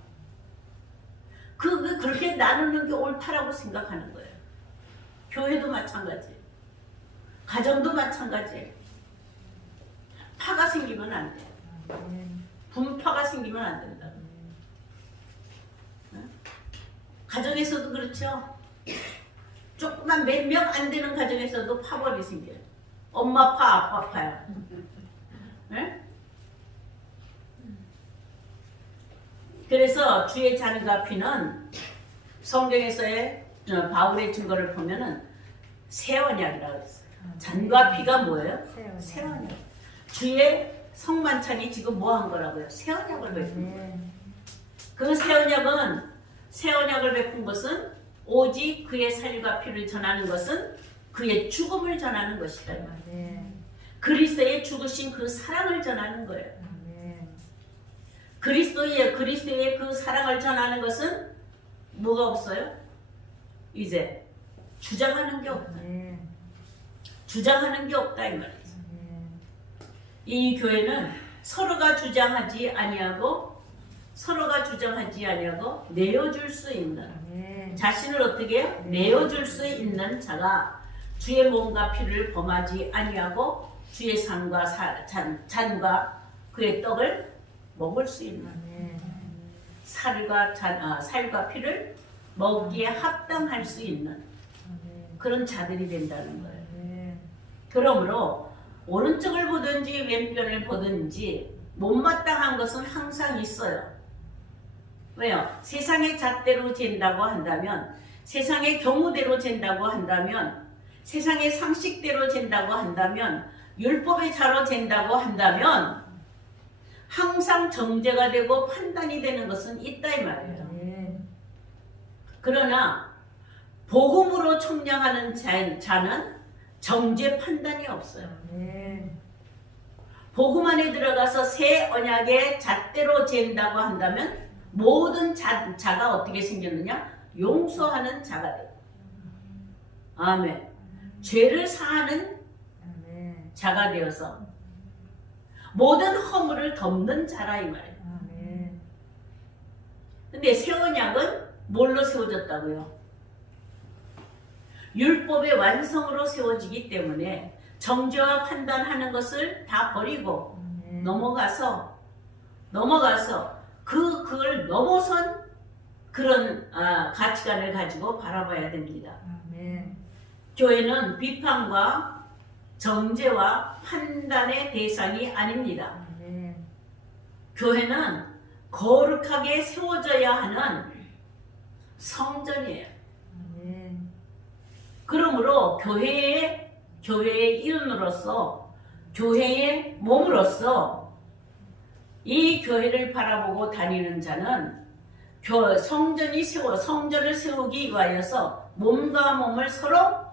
그렇게 나누는 게 옳다라고 생각하는 거예요. 교회도 마찬가지. 가정도 마찬가지. 파가 생기면 안 돼. 분파가 생기면 안 된다. 가정에서도 그렇죠. 조그만 몇 명 안 되는 가정에서도 파벌이 생겨요. 엄마 파, 아빠 파야. 네? 그래서 주의 잔과 피는 성경에서의 바울의 증거를 보면은 새 언약이라고 했어요. 잔과 피가 뭐예요? 새 언약. 주의 성만찬이 지금 뭐 한 거라고요? 새 언약을 베푼 거예요. 그 새 언약을 베푼 것은 오직 그의 살과 피를 전하는 것은 그의 죽음을 전하는 것이다. 그리스도의 죽으신 그 사랑을 전하는 거예요. 그리스도의 그 사랑을 전하는 것은 뭐가 없어요? 이제 주장하는 게 없다. 주장하는 게 없다 이 말이죠. 이 교회는 서로가 주장하지 아니하고 내어줄 수 있는 자신을 어떻게 해요? 내어줄 수 있는 자가 주의 몸과 피를 범하지 아니하고 주의 잔과 그의 떡을 먹을 수 있는 살과 피를 먹기에 합당할 수 있는 그런 자들이 된다는 거예요. 그러므로 오른쪽을 보든지 왼편을 보든지 못마땅한 것은 항상 있어요. 왜요? 세상의 잣대로 잰다고 한다면, 세상의 경우대로 잰다고 한다면, 세상의 상식대로 잰다고 한다면, 율법의 자로 잰다고 한다면 항상 정죄가 되고 판단이 되는 것은 있다 이 말이에요. 그러나 복음으로 청량하는 자는 정죄 판단이 없어요. 복음 안에 들어가서 새 언약의 잣대로 잰다고 한다면 모든 자가 어떻게 생겼느냐? 용서하는 자가 돼요. 아멘. 죄를 사하는 자가 되어서 모든 허물을 덮는 자라 이 말이에요. 근데 새 언약은 뭘로 세워졌다고요? 율법의 완성으로 세워지기 때문에 정죄와 판단하는 것을 다 버리고 넘어가서 그걸 넘어선 그런 가치관을 가지고 바라봐야 됩니다. 교회는 비판과 정죄와 판단의 대상이 아닙니다. 교회는 거룩하게 세워져야 하는 성전이에요. 그러므로 교회의 일원으로서 교회의 몸으로서 이 교회를 바라보고 다니는 자는 성전을 세우기 위하여서 몸과 몸을 서로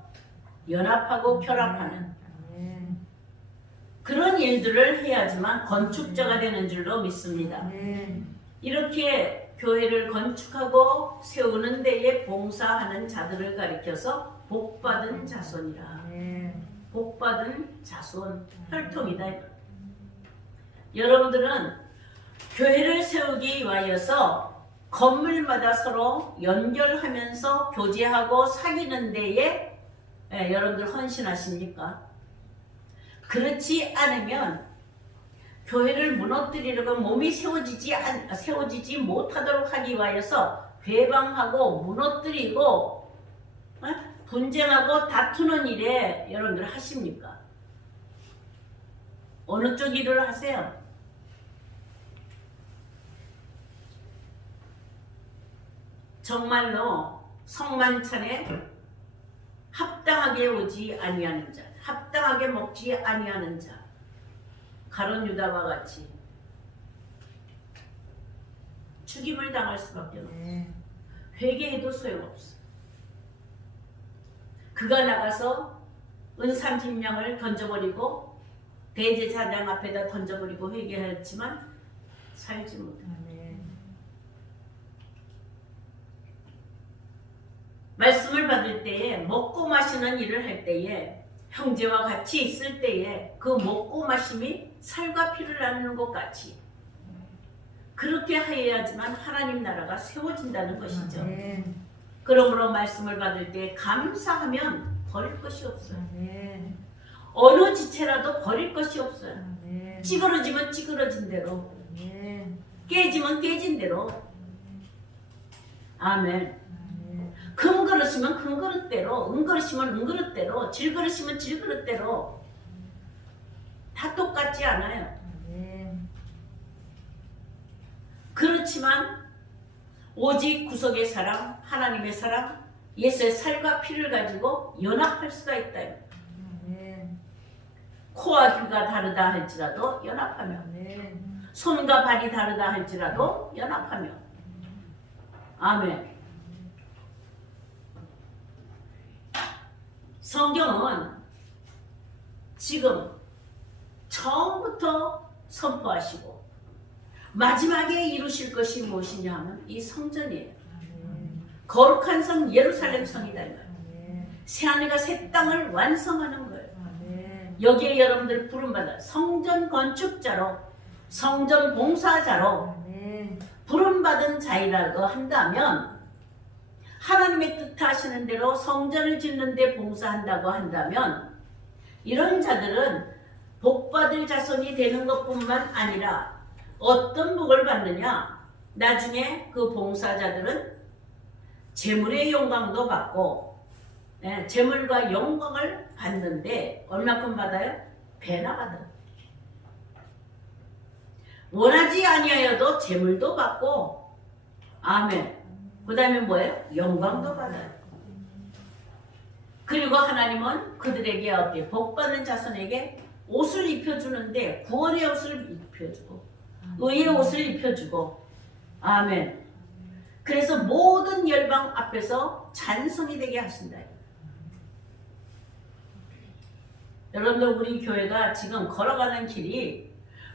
연합하고 결합하는 그런 일들을 해야지만 건축자가 되는 줄로 믿습니다. 이렇게 교회를 건축하고 세우는 데에 봉사하는 자들을 가리켜서 복받은 자손이라. 복받은 자손, 혈통이다. 여러분들은 교회를 세우기 위하여서 건물마다 서로 연결하면서 교제하고 사귀는 데에 여러분들 헌신하십니까? 그렇지 않으면 교회를 무너뜨리려고 몸이 세워지지 못하도록 하기 위하여서 배방하고 무너뜨리고 분쟁하고 다투는 일에 여러분들 하십니까? 어느 쪽 일을 하세요? 정말로 성만찬에 합당하게 오지 아니하는 자, 합당하게 먹지 아니하는 자, 가룟 유다와 같이 죽임을 당할 수밖에 없어. 네. 회개해도 소용없어. 그가 나가서 은삼십냥을 던져버리고 대제사장 앞에다 던져버리고 회개했지만 살지 못해. 아멘. 말씀을 받을 때에 먹고 마시는 일을 할 때에 형제와 같이 있을 때에 그 먹고 마심이 살과 피를 나누는 것 같이 그렇게 하여야지만 하나님 나라가 세워진다는 것이죠. 아멘. 그러므로 말씀을 받을 때 감사하면 버릴 것이 없어요. 아멘. 어느 지체라도 버릴 것이 없어요. 아멘. 찌그러지면 찌그러진 대로, 아멘. 깨지면 깨진 대로. 아멘. 아멘. 금그릇이면 금그릇대로, 은그릇이면 은그릇대로, 질그릇이면 질그릇대로 다 똑같지 않아요. 아멘. 그렇지만 오직 구속의 사랑, 하나님의 사랑, 예수의 살과 피를 가지고 연합할 수가 있다. 아멘. 코와 귀가 다르다 할지라도 연합하며, 아멘. 손과 발이 다르다 할지라도 연합하며. 아멘. 성경은 지금 처음부터 선포하시고 마지막에 이루실 것이 무엇이냐 하면 이 성전이에요. 아멘. 거룩한 성 예루살렘 성이다. 아멘. 새하늘과 새 땅을 완성하는 거예요. 아멘. 여기에 여러분들 부름받아 성전 건축자로, 성전 봉사자로 아멘. 부름받은 자이라고 한다면, 하나님의 뜻하시는 대로 성전을 짓는 데 봉사한다고 한다면, 이런 자들은 복받을 자손이 되는 것뿐만 아니라 어떤 복을 받느냐, 나중에 그 봉사자들은 재물의 영광도 받고, 재물과 영광을 받는데 얼마큼 받아요? 배나 받아요. 원하지 아니하여도 재물도 받고, 아멘. 그 다음에 뭐예요? 영광도 받아요. 그리고 하나님은 그들에게 어떻게 복받는 자손에게 옷을 입혀주는데 구원의 옷을 입혀주고 의의 옷을 입혀주고, 아멘. 그래서 모든 열방 앞에서 찬송이 되게 하신다. 여러분들, 우리 교회가 지금 걸어가는 길이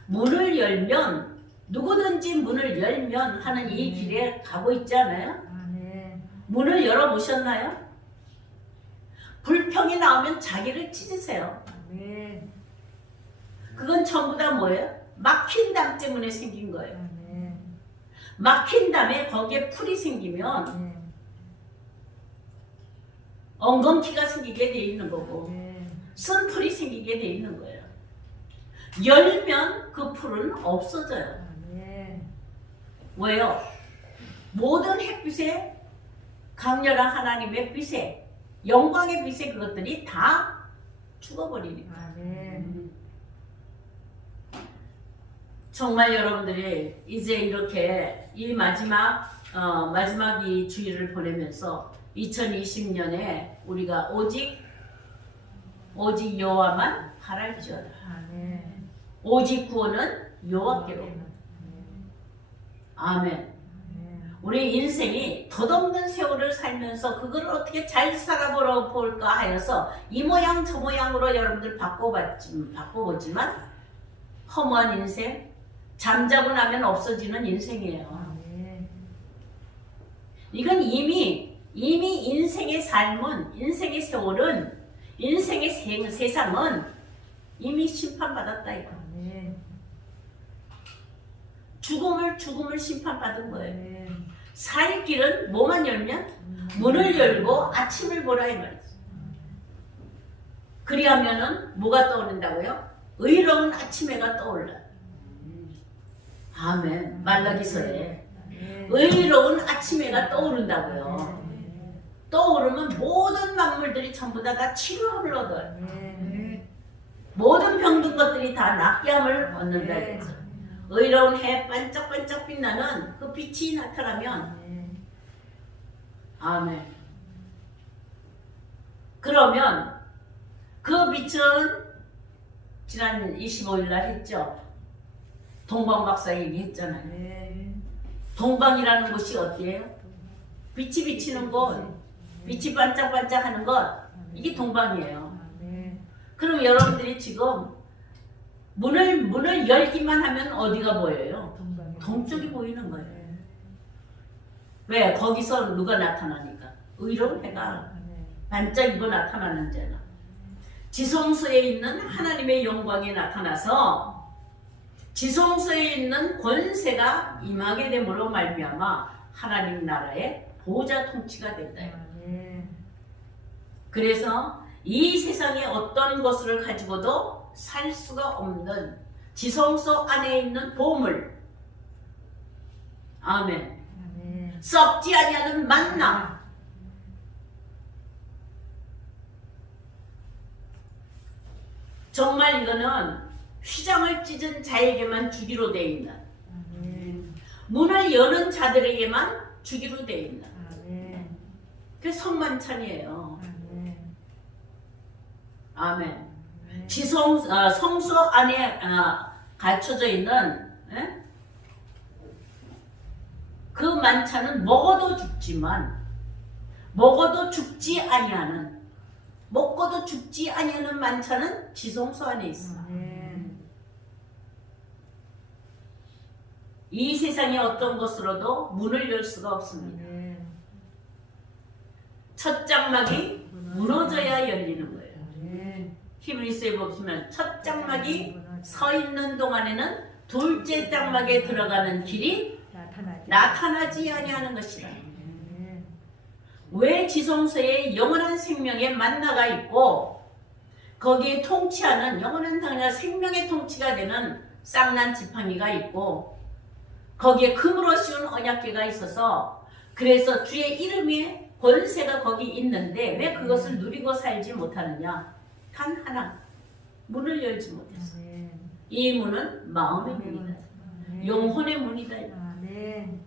문을 열면, 누구든지 문을 열면 하는 이 길에 가고 있지 않아요? 아멘. 문을 열어보셨나요? 불평이 나오면 자기를 찢으세요. 아멘. 그건 전부 다 뭐예요? 막힌 담 때문에 생긴 거예요. 아멘. 막힌 담에 거기에 풀이 생기면 아멘. 엉겅퀴가 생기게 돼 있는 거고, 아멘. 쓴 풀이 생기게 돼 있는 거예요. 열면 그 풀은 없어져요. 아멘. 왜요? 모든 햇빛에, 강렬한 하나님의 빛에, 영광의 빛에 그것들이 다 죽어버리니까. 아멘. 정말 여러분들이 이제 이렇게 이 마지막 이 주일을 보내면서 2020년에 우리가 오직 여호와만 바랄지어다. 아멘. 오직 구원은 여호와께로. 아멘. 아멘. 우리 인생이 덧없는 세월을 살면서 그걸 어떻게 잘 살아보려 볼까 하여서 이 모양 저 모양으로 여러분들 바꿔보지만 허무한 인생, 잠자고 나면 없어지는 인생이에요. 아멘. 이건 이미 인생의 삶은, 인생의 세월은, 인생의 세상은 이미 심판받았다 이거. 아멘. 죽음을 심판받은 거예요. 아멘. 살 길은 뭐만 열면? 문을 열고 아침을 보라 이 말이죠. 그리하면은 뭐가 떠오른다고요? 의로운 아침해가 떠올라. 아멘. 말라기서에 아멘. 의로운 아침해가 떠오른다고요. 아멘. 떠오르면 모든 만물들이 전부 다 치료를 얻어요. 아멘. 모든 병든 것들이 다 낫게함을 얻는다. 네. 그래서 의로운 해 반짝반짝 빛나는 그 빛이 나타나면, 아멘. 아멘. 그러면 그 빛은 지난 25일 날 했죠. 동방 박사 얘기했잖아요. 네. 동방이라는 곳이 어디예요? 빛이 비치는 곳, 빛이 반짝반짝하는 것, 이게 동방이에요. 네. 그럼 여러분들이 지금 문을 열기만 하면 어디가 보여요? 동쪽이 보이는 거예요. 네. 왜? 거기서 누가 나타나니까? 의로운 해가 네. 반짝이고 나타나는잖아. 지성소에 있는 하나님의 영광이 나타나서 지성소에 있는 권세가 임하게 됨으로 말미암아 하나님 나라의 보좌 통치가 된다. 네. 그래서 이 세상에 어떤 것을 가지고도 살 수가 없는 지성소 안에 있는 보물, 아멘, 네. 썩지 아니하는 만나, 정말 이거는 휘장을 찢은 자에게만 주기로 되어 있는, 네. 문을 여는 자들에게만 주기로 되어 있는, 네. 그게 성만찬이에요. 네. 아멘. 네. 성소 안에 갖춰져 있는 그 만찬은 먹어도 죽지만 먹어도 죽지 아니하는, 먹고도 죽지 아니하는 만찬은 지성소 안에 있어. 네. 이 세상의 어떤 것으로도 문을 열 수가 없습니다. 네. 첫 장막이 무너져야 열리는 거예요. 네. 히브리서에 보시면 첫 장막이 서 있는 동안에는 둘째 장막에 들어가는 길이 나타나지 아니하는 것이라. 네. 왜 지성소에 영원한 생명의 만나가 있고 거기에 통치하는 영원한 당이나 생명의 통치가 되는 쌍난 지팡이가 있고 거기에 금으로 씌운 언약궤가 있어서 그래서 주의 이름의 권세가 거기 있는데 왜 그것을 누리고 살지 못하느냐? 단 하나, 문을 열지 못했어. 네. 이 문은 마음의 문이다. 네. 영혼의 문이다. 네.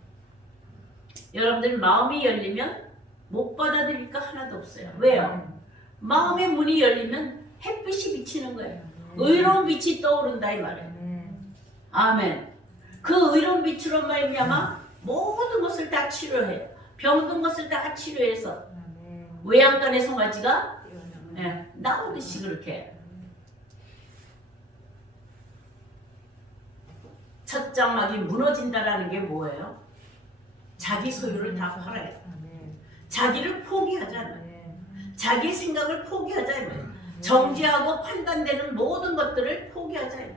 여러분들 마음이 열리면 못 받아들일 거 하나도 없어요. 왜요? 마음의 문이 열리면 햇빛이 비치는 거예요. 의로운 빛이 떠오른다 이 말이에요. 네. 아멘. 그 의로운 빛으로 말미암아 모든 것을 다 치료해요. 병든 것을 다 치료해서 네. 외양간의 송아지가 나오듯이 그렇게 첫 장막이 무너진다라는 게 뭐예요? 자기 소유를 다 팔아요. 네. 자기를 포기하잖아요. 네. 자기 생각을 포기하잖아요. 정죄하고 판단되는 모든 것들을 포기하잖아요.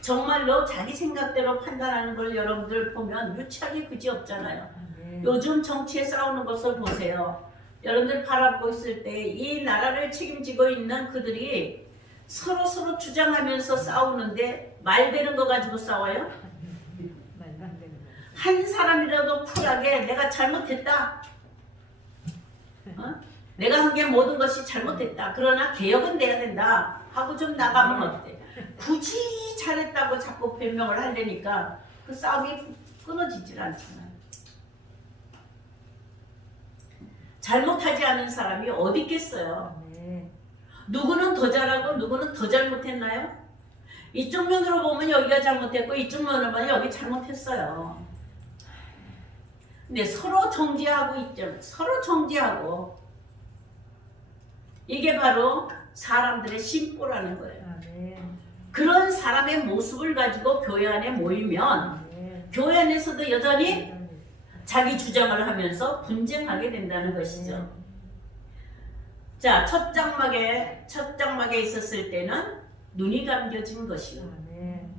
정말로 자기 생각대로 판단하는 걸 여러분들 보면 유치하게 그지없잖아요. 네. 요즘 정치에 싸우는 것을 보세요. 여러분들 바라보고 있을 때 이 나라를 책임지고 있는 그들이 서로 주장하면서 싸우는데 말되는 거 가지고 싸워요? 말도 안 되는 거. 한 사람이라도 쿨하게 내가 잘못했다. 내가 한 게 모든 것이 잘못했다. 그러나 개혁은 돼야 된다. 하고 좀 나가면 어때? 굳이 잘했다고 자꾸 변명을 하려니까 그 싸움이 끊어지질 않잖아요. 잘못하지 않은 사람이 어디 있겠어요? 네. 누구는 더 잘하고 누구는 더 잘못했나요? 이쪽 면으로 보면 여기가 잘못했고 이쪽 면으로 보면 여기 잘못했어요. 근데 서로 정죄하고 있죠. 서로 정죄하고 이게 바로 사람들의 심보라는 거예요. 네. 그런 사람의 모습을 가지고 교회 안에 모이면 네. 교회 안에서도 여전히 자기 주장을 하면서 분쟁하게 된다는 것이죠. 자, 첫 장막에 있었을 때는 눈이 감겨진 것이요. 네.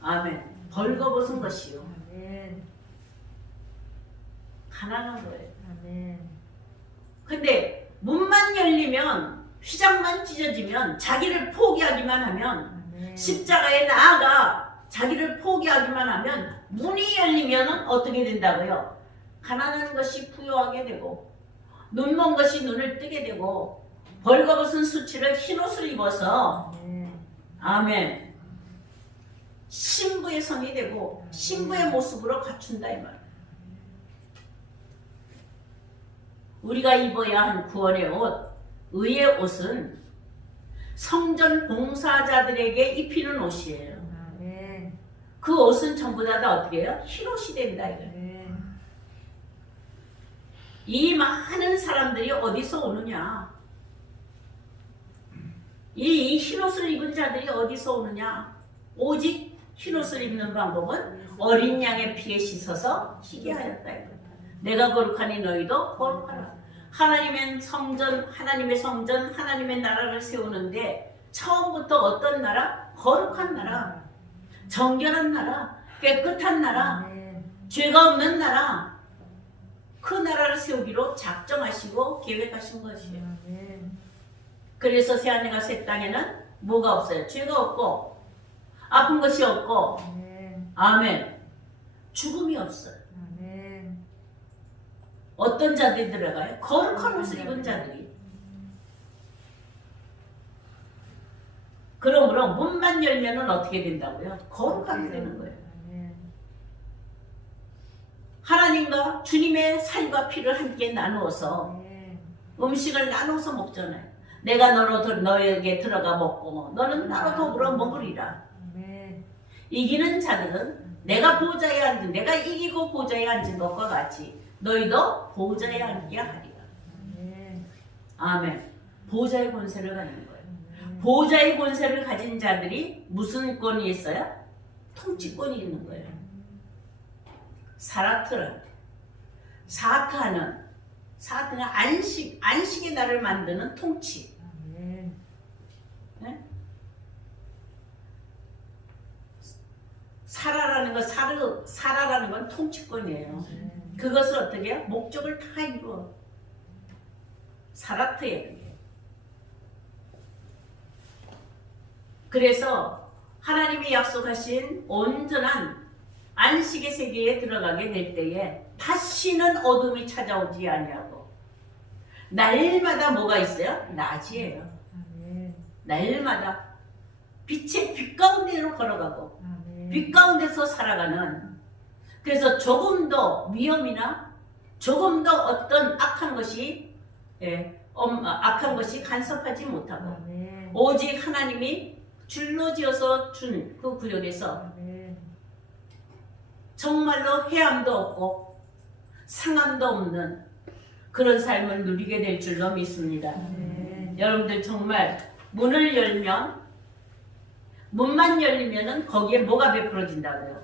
아멘. 벌거벗은 것이요. 네. 가난한 거예요. 네. 근데 문만 열리면 휘장만 찢어지면 자기를 포기하기만 하면 네. 십자가에 나아가 자기를 포기하기만 하면 문이 열리면 어떻게 된다고요? 가난한 것이 부유하게 되고 눈먼 것이 눈을 뜨게 되고 벌거벗은 수치를 흰옷을 입어서 네. 아멘 신부의 성이 되고 신부의 모습으로 갖춘다 이 말. 우리가 입어야 한 구원의 옷 의의 옷은 성전 봉사자들에게 입히는 옷이에요. 아멘. 그 옷은 전부 다 어떻게 해요? 흰 옷이 된다 이거예요. 아멘. 이 많은 사람들이 어디서 오느냐? 이 흰옷을 입은 자들이 어디서 오느냐? 오직 흰옷을 입는 방법은 어린 양의 피에 씻어서 희게 하였다. 내가 거룩하니 너희도 거룩하라. 하나님의 성전, 하나님의 나라를 세우는데 처음부터 어떤 나라? 거룩한 나라, 정결한 나라, 깨끗한 나라, 아멘. 죄가 없는 나라, 그 나라를 세우기로 작정하시고 계획하신 것이에요. 아멘. 그래서 새하늘과 새 땅에는 뭐가 없어요? 죄가 없고 아픈 것이 없고 아멘. 아멘. 죽음이 없어요. 아멘. 어떤 자들이 들어가요? 거룩한 옷을 입은 자들이. 그러므로 문만 열면은 어떻게 된다고요? 거룩하게 되는 거예요. 아멘. 하나님과 주님의 살과 피를 함께 나누어서 아멘. 음식을 나눠서 먹잖아요. 내가 너에게 들어가 먹고 너는 나로 더불어 먹으리라. 아멘. 이기는 자들은 내가 보좌에 앉은, 내가 이기고 보좌에 앉은 것과 같이 너희도 보좌에 앉게 하리라. 아멘. 아멘. 보좌의 권세를 가지는 거예요. 아멘. 보좌의 권세를 가진 자들이 무슨 권이 있어요? 통치권이 있는 거예요. 사라트는 안식의 나를 만드는 통치. 아멘. 네? 사라라는 건 통치권이에요. 그것을 어떻게 해요? 목적을 다 이루어. 사라트예요. 그래서 하나님이 약속하신 온전한 안식의 세계에 들어가게 될 때에 다시는 어둠이 찾아오지 아니하고 날마다 뭐가 있어요? 낮이에요. 아멘. 날마다 빛의 빛 가운데로 걸어가고 아멘. 빛 가운데서 살아가는, 그래서 조금 더 위험이나 조금 더 어떤 악한 것이 간섭하지 못하고 아멘. 오직 하나님이 줄로 지어서 준 그 구역에서 아멘. 정말로 해함도 없고 상함도 없는 그런 삶을 누리게 될 줄로 믿습니다. 아멘. 여러분들 정말 문만 열리면은 거기에 뭐가 베풀어진다고요?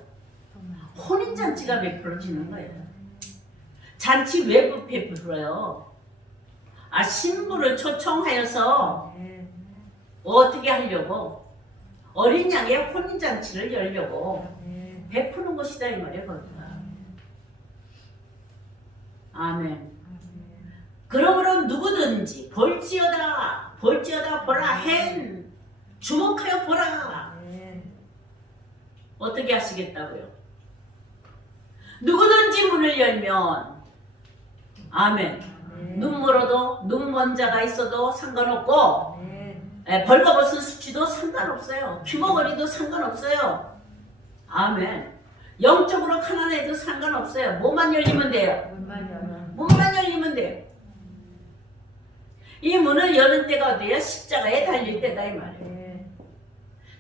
혼인잔치가 베풀어지는 거예요. 잔치 왜 베풀어요? 신부를 초청하여서 아멘. 어떻게 하려고? 어린 양의 혼인잔치를 열려고 아멘. 베푸는 것이다 이 말이에요. 거기가. 아멘. 아멘. 그러므로 누구든지 볼지어다 보라 헨 주목하여 보라. 아멘. 어떻게 하시겠다고요? 누구든지 문을 열면 아멘. 아멘. 눈 먼 자가 있어도 상관없고 아멘. 벌거벗은 수치도 상관없어요. 귀머거리도 상관없어요. 아멘. 영적으로 가난해도 상관없어요. 뭐만 열리면 돼요. 문만 열어. 문만 열리면 돼요. 이 문을 여는 때가 어디예요? 십자가에 달릴 때다 이 말이에요. 아멘.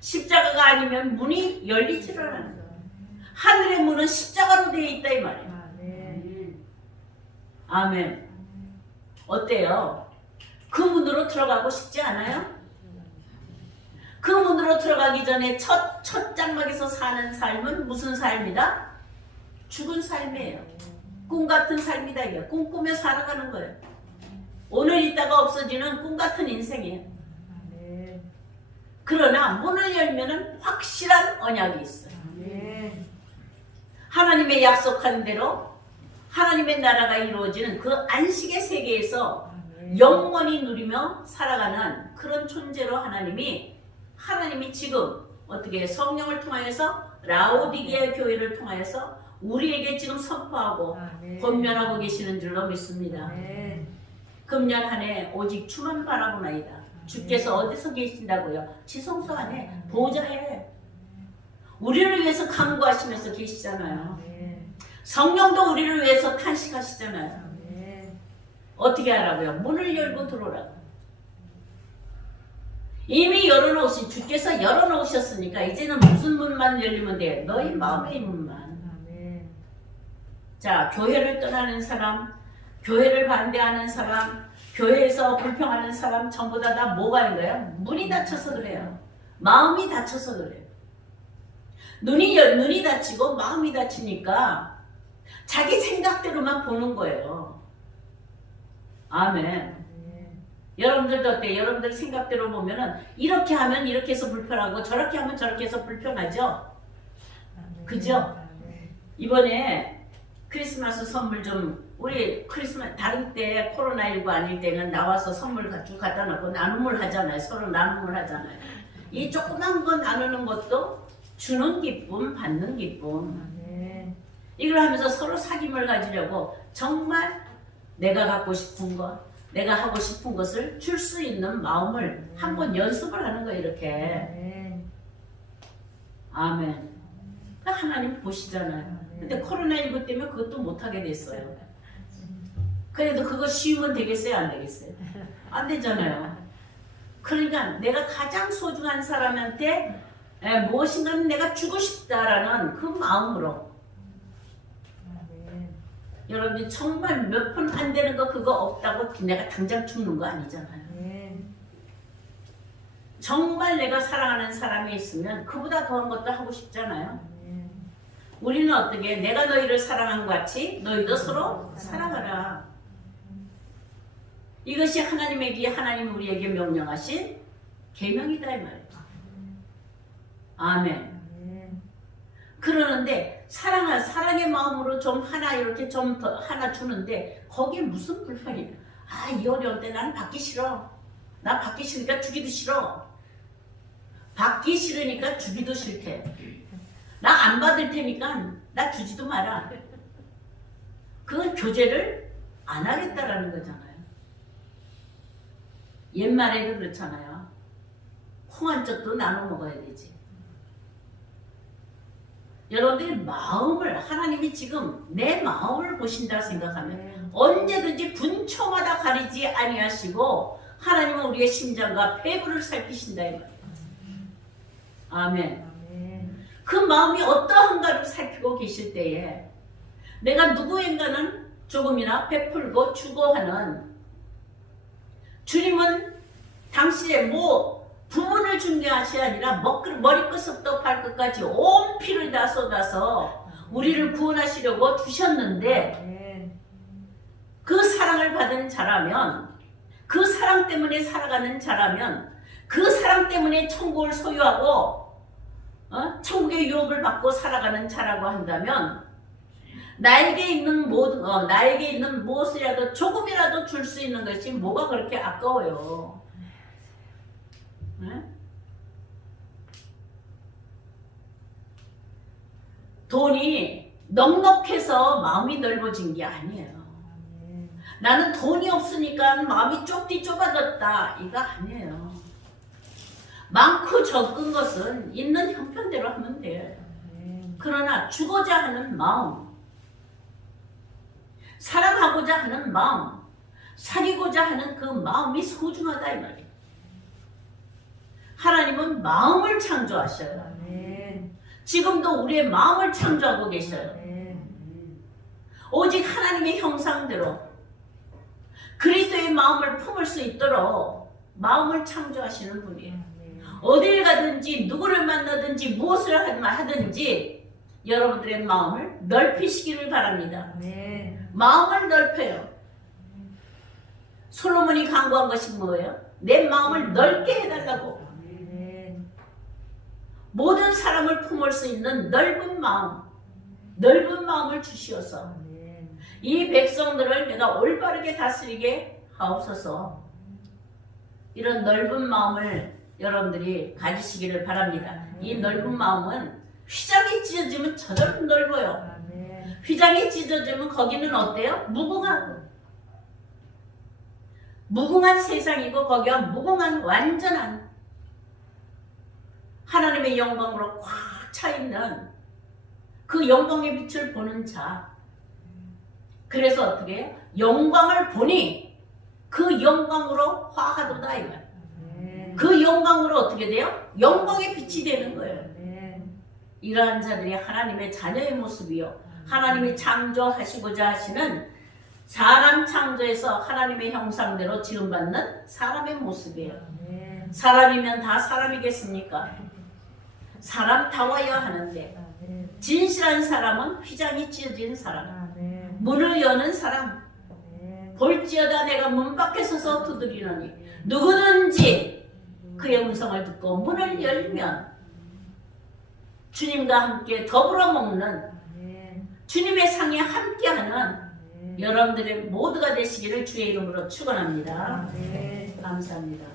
십자가가 아니면 문이 열리질 않아요. 하늘의 문은 십자가로 되어 있다 이 말이에요. 아멘. 아멘. 어때요? 그 문으로 들어가고 싶지 않아요? 그 문으로 들어가기 전에 첫 장막에서 사는 삶은 무슨 삶이다? 죽은 삶이에요. 꿈 같은 삶이다 이게. 꿈꾸며 살아가는 거예요. 오늘 있다가 없어지는 꿈 같은 인생이에요. 아멘. 그러나 문을 열면은 확실한 언약이 있어요. 아멘. 하나님의 약속한 대로 하나님의 나라가 이루어지는 그 안식의 세계에서 아멘. 영원히 누리며 살아가는 그런 존재로 하나님이 지금 어떻게 성령을 통하여서 라오디게아 교회를 통하여서 우리에게 지금 선포하고 아멘. 권면하고 계시는 줄로 믿습니다. 아멘. 금년 한 해 오직 주만 바라보나이다. 주께서 어디서 계신다고요? 지성소 안에 보좌에 우리를 위해서 간구하시면서 계시잖아요. 아멘. 성령도 우리를 위해서 탄식하시잖아요. 아멘. 어떻게 하라고요? 문을 열고 들어오라고. 이미 열어놓으신 주께서 열어놓으셨으니까 이제는 무슨 문만 열리면 돼? 너희 마음의 문만. 아멘. 자, 교회를 떠나는 사람, 교회를 반대하는 사람, 교회에서 불평하는 사람 전부 다 뭐가 있는 거예요? 문이 닫혀서 그래요. 마음이 닫혀서 그래요. 눈이 닫히고 마음이 닫히니까 자기 생각대로만 보는 거예요. 아멘. 아멘. 여러분들도 어때요? 여러분들 생각대로 보면은 이렇게 하면 이렇게 해서 불편하고 저렇게 하면 저렇게 해서 불편하죠? 아멘. 그죠? 아멘. 이번에 크리스마스 선물 좀 우리 크리스마스 다른 때 코로나19 아닐 때는 나와서 선물 쭉 갖다 놓고 나눔을 하잖아요. 서로 나눔을 하잖아요. 이 조그만 거 나누는 것도 주는 기쁨, 받는 기쁨. 아멘. 이걸 하면서 서로 사귐을 가지려고 정말 내가 갖고 싶은 것, 내가 하고 싶은 것을 줄 수 있는 마음을 한번 연습을 하는 거예요. 이렇게. 아멘. 아멘. 그러니까 하나님 보시잖아요. 근데 코로나19 때문에 그것도 못하게 됐어요. 그래도 그거 쉬우면 되겠어요? 안 되겠어요? 안 되잖아요. 그러니까 내가 가장 소중한 사람한테 무엇인가는 내가 주고 싶다라는 그 마음으로 아멘. 여러분이 정말 몇 푼 안 되는 거 그거 없다고 내가 당장 죽는 거 아니잖아요. 아멘. 정말 내가 사랑하는 사람이 있으면 그보다 더한 것도 하고 싶잖아요. 아멘. 우리는 어떻게 내가 너희를 사랑한 것 같이 너희도 서로 사랑하라. 이것이 하나님에게 하나님 우리에게 명령하신 계명이다 이 말이에요. 아멘. 아멘. 그러는데 사랑의 마음으로 좀 하나 이렇게 좀 더 하나 주는데 거기에 무슨 불편이야? 아, 이 어려울 때 나는 받기 싫어. 나 받기 싫으니까 주기도 싫어. 받기 싫으니까 주기도 싫대. 나 안 받을 테니까 나 주지도 마라. 그건 교제를 안 하겠다라는 거잖아요. 옛말에도 그렇잖아요. 콩 한 쪽도 나눠 먹어야 되지. 여러분들의 마음을 하나님이 지금 내 마음을 보신다 생각하면 언제든지 분초마다 가리지 아니하시고 하나님은 우리의 심장과 폐부를 살피신다 이 말이에요. 아멘. 아멘. 그 마음이 어떠한가를 살피고 계실 때에 내가 누구인가는 조금이나 베풀고 주고 하는 주님은 당신의 부분을 중요하시 아니라 머리끝부터 발끝까지 온 피를 다 쏟아서 우리를 구원하시려고 주셨는데 아멘. 그 사랑을 받은 자라면 그 사랑 때문에 살아가는 자라면 그 사랑 때문에 천국을 소유하고 천국의 유업을 받고 살아가는 자라고 한다면 나에게 있는 무엇이라도 조금이라도 줄 수 있는 것이 뭐가 그렇게 아까워요. 네? 돈이 넉넉해서 마음이 넓어진 게 아니에요. 아멘. 나는 돈이 없으니까 마음이 좁아졌다 이거 아니에요. 많고 적은 것은 있는 형편대로 하면 돼요. 아멘. 그러나 주고자 하는 마음, 사랑하고자 하는 마음, 사귀고자 하는 그 마음이 소중하다 이 말이에요. 하나님은 마음을 창조하셔요. 아멘. 지금도 우리의 마음을 창조하고 계셔요. 아멘. 오직 하나님의 형상대로 그리스도의 마음을 품을 수 있도록 마음을 창조하시는 분이에요. 아멘. 어딜 가든지 누구를 만나든지 무엇을 하든지 여러분들의 마음을 넓히시기를 바랍니다. 아멘. 마음을 넓혀요. 솔로몬이 간구한 것이 뭐예요? 내 마음을 넓게 해달라고. 아멘. 모든 사람을 품을 수 있는 넓은 마음을 주시어서 아멘. 이 백성들을 내가 올바르게 다스리게 하옵소서. 이런 넓은 마음을 여러분들이 가지시기를 바랍니다. 이 넓은 마음은 휘장이 찢어지면 저절로 넓어요. 아멘. 휘장이 찢어지면 거기는 어때요? 무궁한 세상이고 거기가 무궁한 완전한 하나님의 영광으로 꽉 차 있는 그 영광의 빛을 보는 자. 그래서 어떻게 해요? 영광을 보니 그 영광으로 화하도다 이거예요. 그 영광으로 어떻게 돼요? 영광의 빛이 되는 거예요. 아멘. 이러한 자들이 하나님의 자녀의 모습이요. 하나님이 창조하시고자 하시는 사람 창조에서 하나님의 형상대로 지음받는 사람의 모습이에요. 아멘. 사람이면 다 사람이겠습니까? 사람다워야 하는데 아멘. 진실한 사람은 휘장이 찢어진 사람, 아멘. 문을 여는 사람, 아멘. 볼지어다 내가 문 밖에 서서 두드리노니 누구든지 그의 음성을 듣고 문을 열면 주님과 함께 더불어 먹는 아멘. 주님의 상에 함께하는 아멘. 여러분들의 모두가 되시기를 주의 이름으로 축원합니다. 아멘. 감사합니다.